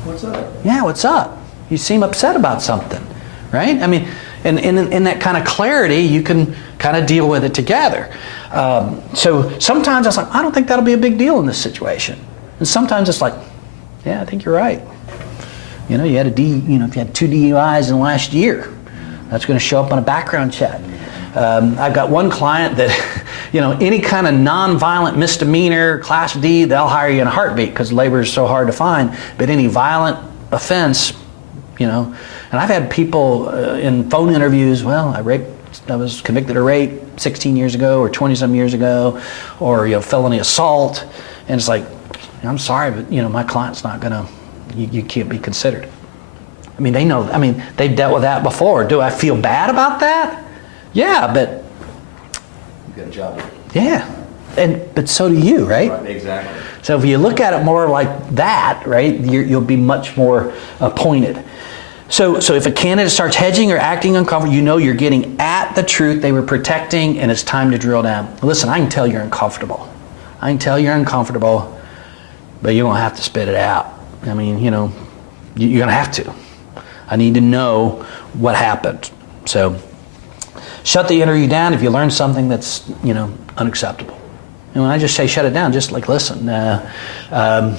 What's up? yeah, what's up? You seem upset about something. Right? And in that kind of clarity, you can kind of deal with it together. So sometimes I was like, I don't think that'll be a big deal in this situation. And sometimes it's like, yeah, I think you're right. You had if you had 2 DUIs in the last year, that's going to show up on a background check. I've got one client that, any kind of non-violent misdemeanor, Class D, they'll hire you in a heartbeat because labor is so hard to find. But any violent offense, and I've had people in phone interviews, well, I was convicted of rape 16 years ago or 20-some years ago, or, felony assault. And it's like, I'm sorry, but, my client's not going to, you can't be considered. They know, they've dealt with that before. Do I feel bad about that? Yeah, but... You got a job. Yeah, but so do you, right? Right, exactly. So if you look at it more like that, right, you'll be much more pointed. So if a candidate starts hedging or acting uncomfortable, you're getting at the truth they were protecting, and it's time to drill down. Listen, I can tell you're uncomfortable. But you're going to have to spit it out. You're going to have to. I need to know what happened. So shut the interview down if you learn something that's, unacceptable. And when I just say shut it down, just like listen. From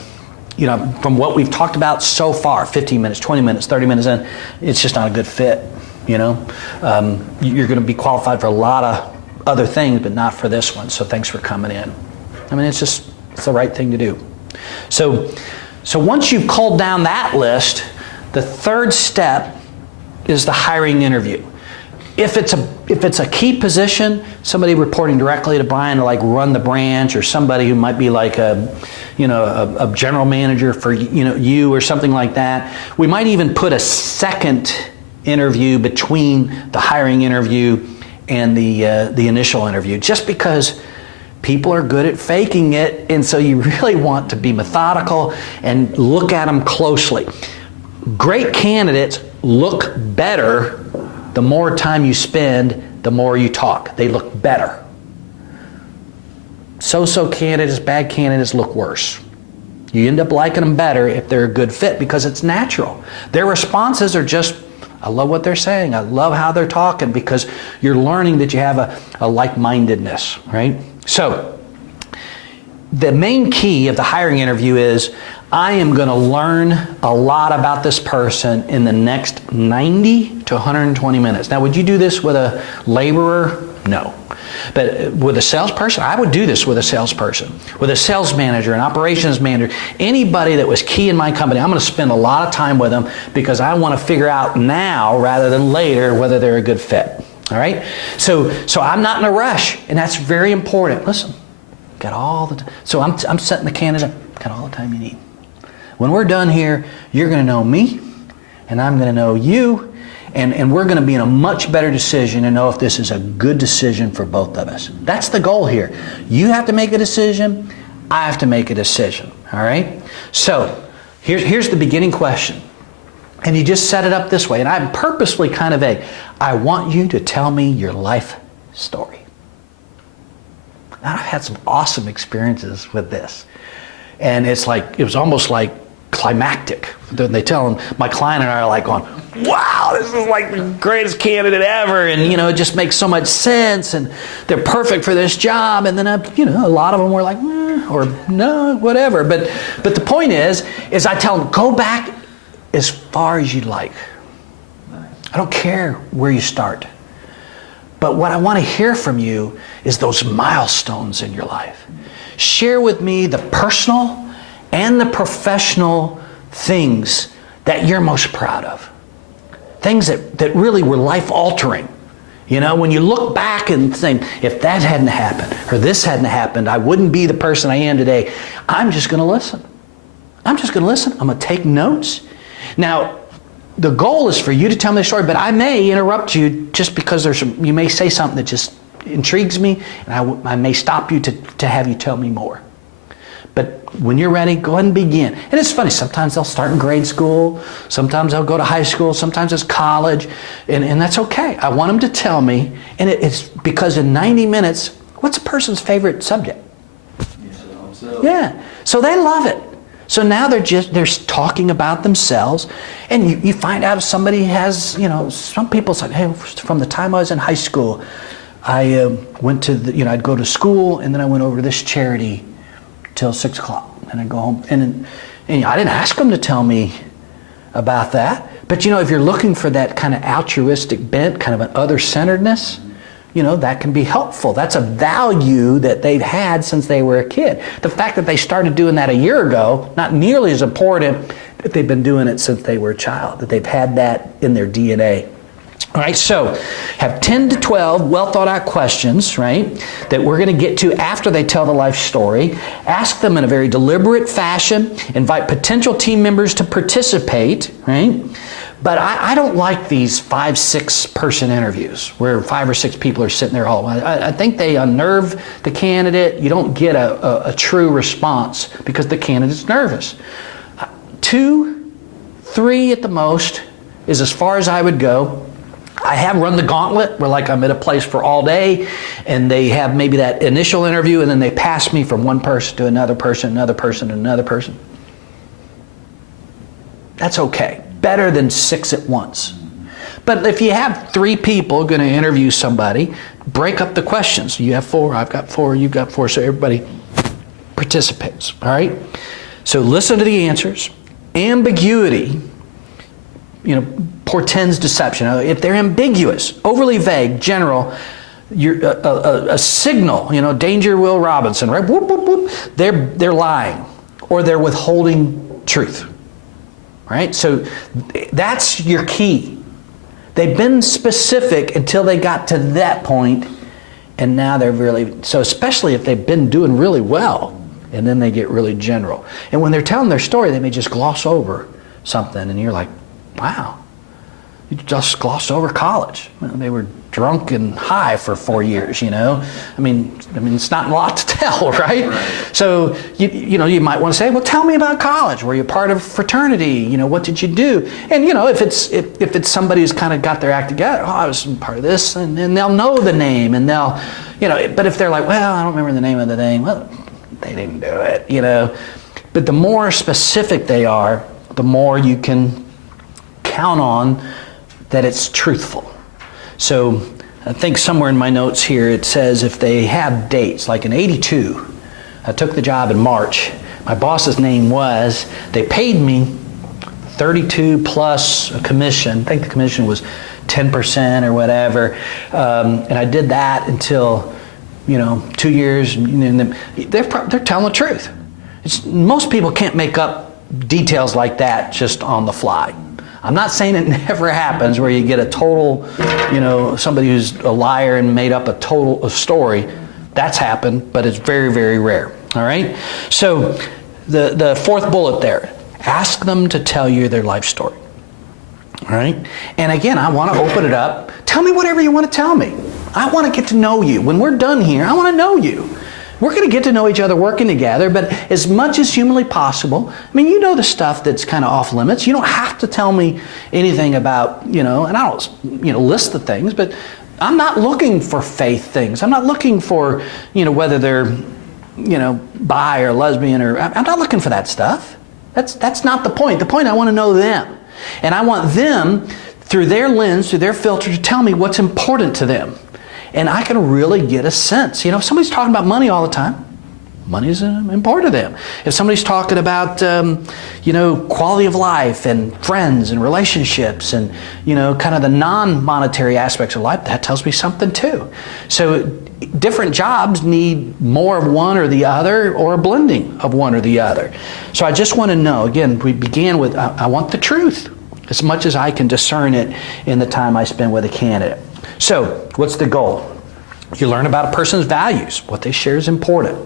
what we've talked about so far, 15 minutes, 20 minutes, 30 minutes in, it's just not a good fit. You're going to be qualified for a lot of other things, but not for this one. So thanks for coming in. It's the right thing to do. So once you've culled down that list, the third step is the hiring interview. If it's a key position, somebody reporting directly to Brian to run the branch, or somebody who might be like a general manager for you or something like that, we might even put a second interview between the hiring interview and the initial interview, just because People are good at faking it, and so you really want to be methodical and look at them closely. Great candidates look better the more time you spend, the more you talk. They look better. So-so candidates, bad candidates look worse. You end up liking them better if they're a good fit because it's natural. Their responses are just, I love what they're saying. I love how they're talking, because you're learning that you have a like-mindedness, right? So the main key of the hiring interview is, I am going to learn a lot about this person in the next 90 to 120 minutes. Now, would you do this with a laborer? No. But with a salesperson, I would do this with a salesperson. With a sales manager, an operations manager, anybody that was key in my company, I'm going to spend a lot of time with them because I want to figure out now rather than later whether they're a good fit. All right? So I'm not in a rush, and that's very important. Listen, got all the time. So I'm setting the candidate, got all the time you need. When we're done here, you're going to know me, and I'm going to know you, and we're going to be in a much better decision and know if this is a good decision for both of us. That's the goal here. You have to make a decision. I have to make a decision. All right? So here's the beginning question. And you just set it up this way. And I'm purposely kind of vague. I want you to tell me your life story. Now, I've had some awesome experiences with this. And it was almost like climactic. They tell them, my client and I are like going, wow, this is like the greatest candidate ever. And, it just makes so much sense. And they're perfect for this job. And then, a lot of them were like, or no, whatever. But the point is I tell them, go back as far as you'd like. I don't care where you start. But what I want to hear from you is those milestones in your life. Share with me the personal and the professional things that you're most proud of. Things that really were life-altering. When you look back and think, if that hadn't happened, or this hadn't happened, I wouldn't be the person I am today. I'm just going to listen. I'm going to take notes. Now, the goal is for you to tell me the story, but I may interrupt you just because you may say something that just intrigues me, and I may stop you to have you tell me more. But when you're ready, go ahead and begin. And it's funny, sometimes they'll start in grade school, sometimes they'll go to high school, sometimes it's college, and that's okay. I want them to tell me, and it's because in 90 minutes, what's a person's favorite subject? Yeah, so they love it. So now they're talking about themselves, and you find out if somebody has, some people say, hey, from the time I was in high school, I went to I'd go to school, and then I went over to this charity till 6 o'clock, and I'd go home. And I didn't ask them to tell me about that. But if you're looking for that kind of altruistic bent, kind of an other-centeredness, that can be helpful. That's a value that they've had since they were a kid. The fact that they started doing that a year ago, not nearly as important that they've been doing it since they were a child, that they've had that in their DNA. All right, so have 10 to 12 well-thought-out questions, right, that we're going to get to after they tell the life story. Ask them in a very deliberate fashion. Invite potential team members to participate, right? But I don't like these 5-6 person interviews where 5 or 6 people are sitting there all. I think they unnerve the candidate. You don't get a true response because the candidate's nervous. 2, 3 at the most is as far as I would go. I have run the gauntlet where I'm at a place for all day, and they have maybe that initial interview, and then they pass me from one person to another person, another person, and another person. That's okay. Better than 6 at once. But if you have 3 people going to interview somebody, break up the questions. You have 4, I've got 4, you've got 4, so everybody participates. All right? So listen to the answers. Ambiguity, portends deception. If they're ambiguous, overly vague, general, you're a signal, danger Will Robinson, right? Whoop, whoop, whoop. They're lying, or they're withholding truth. Right? So that's your key. They've been specific until they got to that point, and now they're really, so especially if they've been doing really well, and then they get really general. And when they're telling their story, they may just gloss over something, and you're like, wow. You just glossed over college. They were drunk and high for 4 years, you know. I mean, it's not a lot to tell, right? So, you might want to say, well, tell me about college. Were you part of a fraternity? You know, what did you do? And, if it's somebody who's kind of got their act together, I was part of this, and then they'll know the name, and they'll, but if they're like, well, I don't remember the name of the thing, well, they didn't do it, But the more specific they are, the more you can count on that it's truthful. So I think somewhere in my notes here it says if they have dates, like in '82, I took the job in March. My boss's name was, they paid me 32 plus a commission. I think the commission was 10% or whatever. And I did that until, 2 years. And they're telling the truth. Most people can't make up details like that just on the fly. I'm not saying it never happens where you get a total, somebody who's a liar and made up a story. That's happened, but it's very, very rare. All right? So the fourth bullet there, ask them to tell you their life story. All right? And again, I want to open it up. Tell me whatever you want to tell me. I want to get to know you. When we're done here, I want to know you. We're going to get to know each other working together, but as much as humanly possible, you know the stuff that's kind of off limits. You don't have to tell me anything about, and I don't, list the things, but I'm not looking for faith things. I'm not looking for, whether they're, bi or lesbian or, I'm not looking for that stuff. That's not the point. The point, I want to know them. And I want them, through their lens, through their filter, to tell me what's important to them. And I can really get a sense. If somebody's talking about money all the time, money's important to them. If somebody's talking about, quality of life and friends and relationships and, kind of the non-monetary aspects of life, that tells me something too. So different jobs need more of one or the other, or a blending of one or the other. So I just want to know, again, we began with, I want the truth as much as I can discern it in the time I spend with a candidate. So, what's the goal? You learn about a person's values. What they share is important.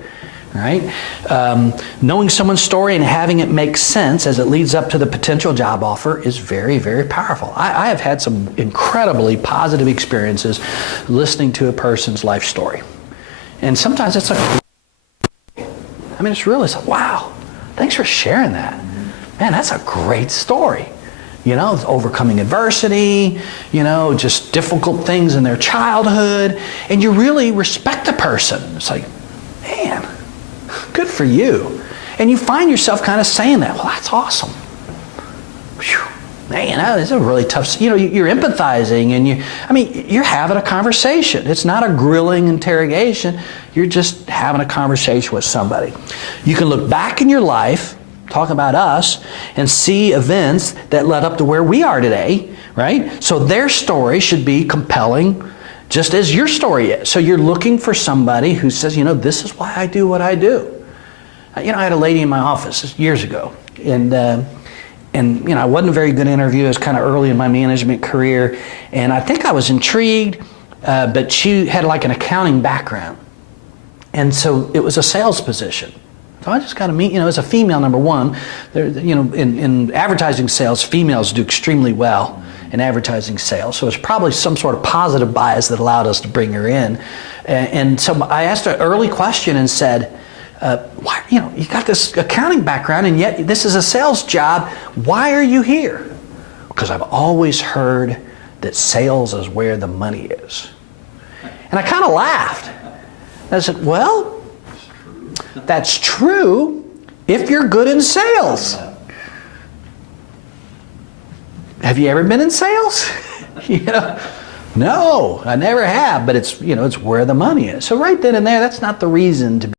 All right? Knowing someone's story and having it make sense as it leads up to the potential job offer is very, very powerful. I have had some incredibly positive experiences listening to a person's life story. And sometimes it's it's really, wow, thanks for sharing that. Man, that's a great story. Overcoming adversity, just difficult things in their childhood, and you really respect the person. It's like, man, good for you. And you find yourself kind of saying that, well, that's awesome. Whew. Man, that is a really tough, you're empathizing and you're having a conversation. It's not a grilling interrogation. You're just having a conversation with somebody. You can look back in your life, talk about us, and see events that led up to where we are today, right? So their story should be compelling just as your story is. So you're looking for somebody who says, this is why I do what I do. I had a lady in my office years ago, and I wasn't a very good interview. It was kind of early in my management career, and I think I was intrigued, but she had like an accounting background. And so it was a sales position. So I just got to meet, as a female, number one, in advertising sales, females do extremely well in advertising sales. So it's probably some sort of positive bias that allowed us to bring her in. And so I asked her an early question and said, why, you got this accounting background and yet this is a sales job. Why are you here? Because I've always heard that sales is where the money is. And I kind of laughed. And I said, well, that's true if you're good in sales. Have you ever been in sales? No, I never have, but it's, it's where the money is. So right then and there, that's not the reason to be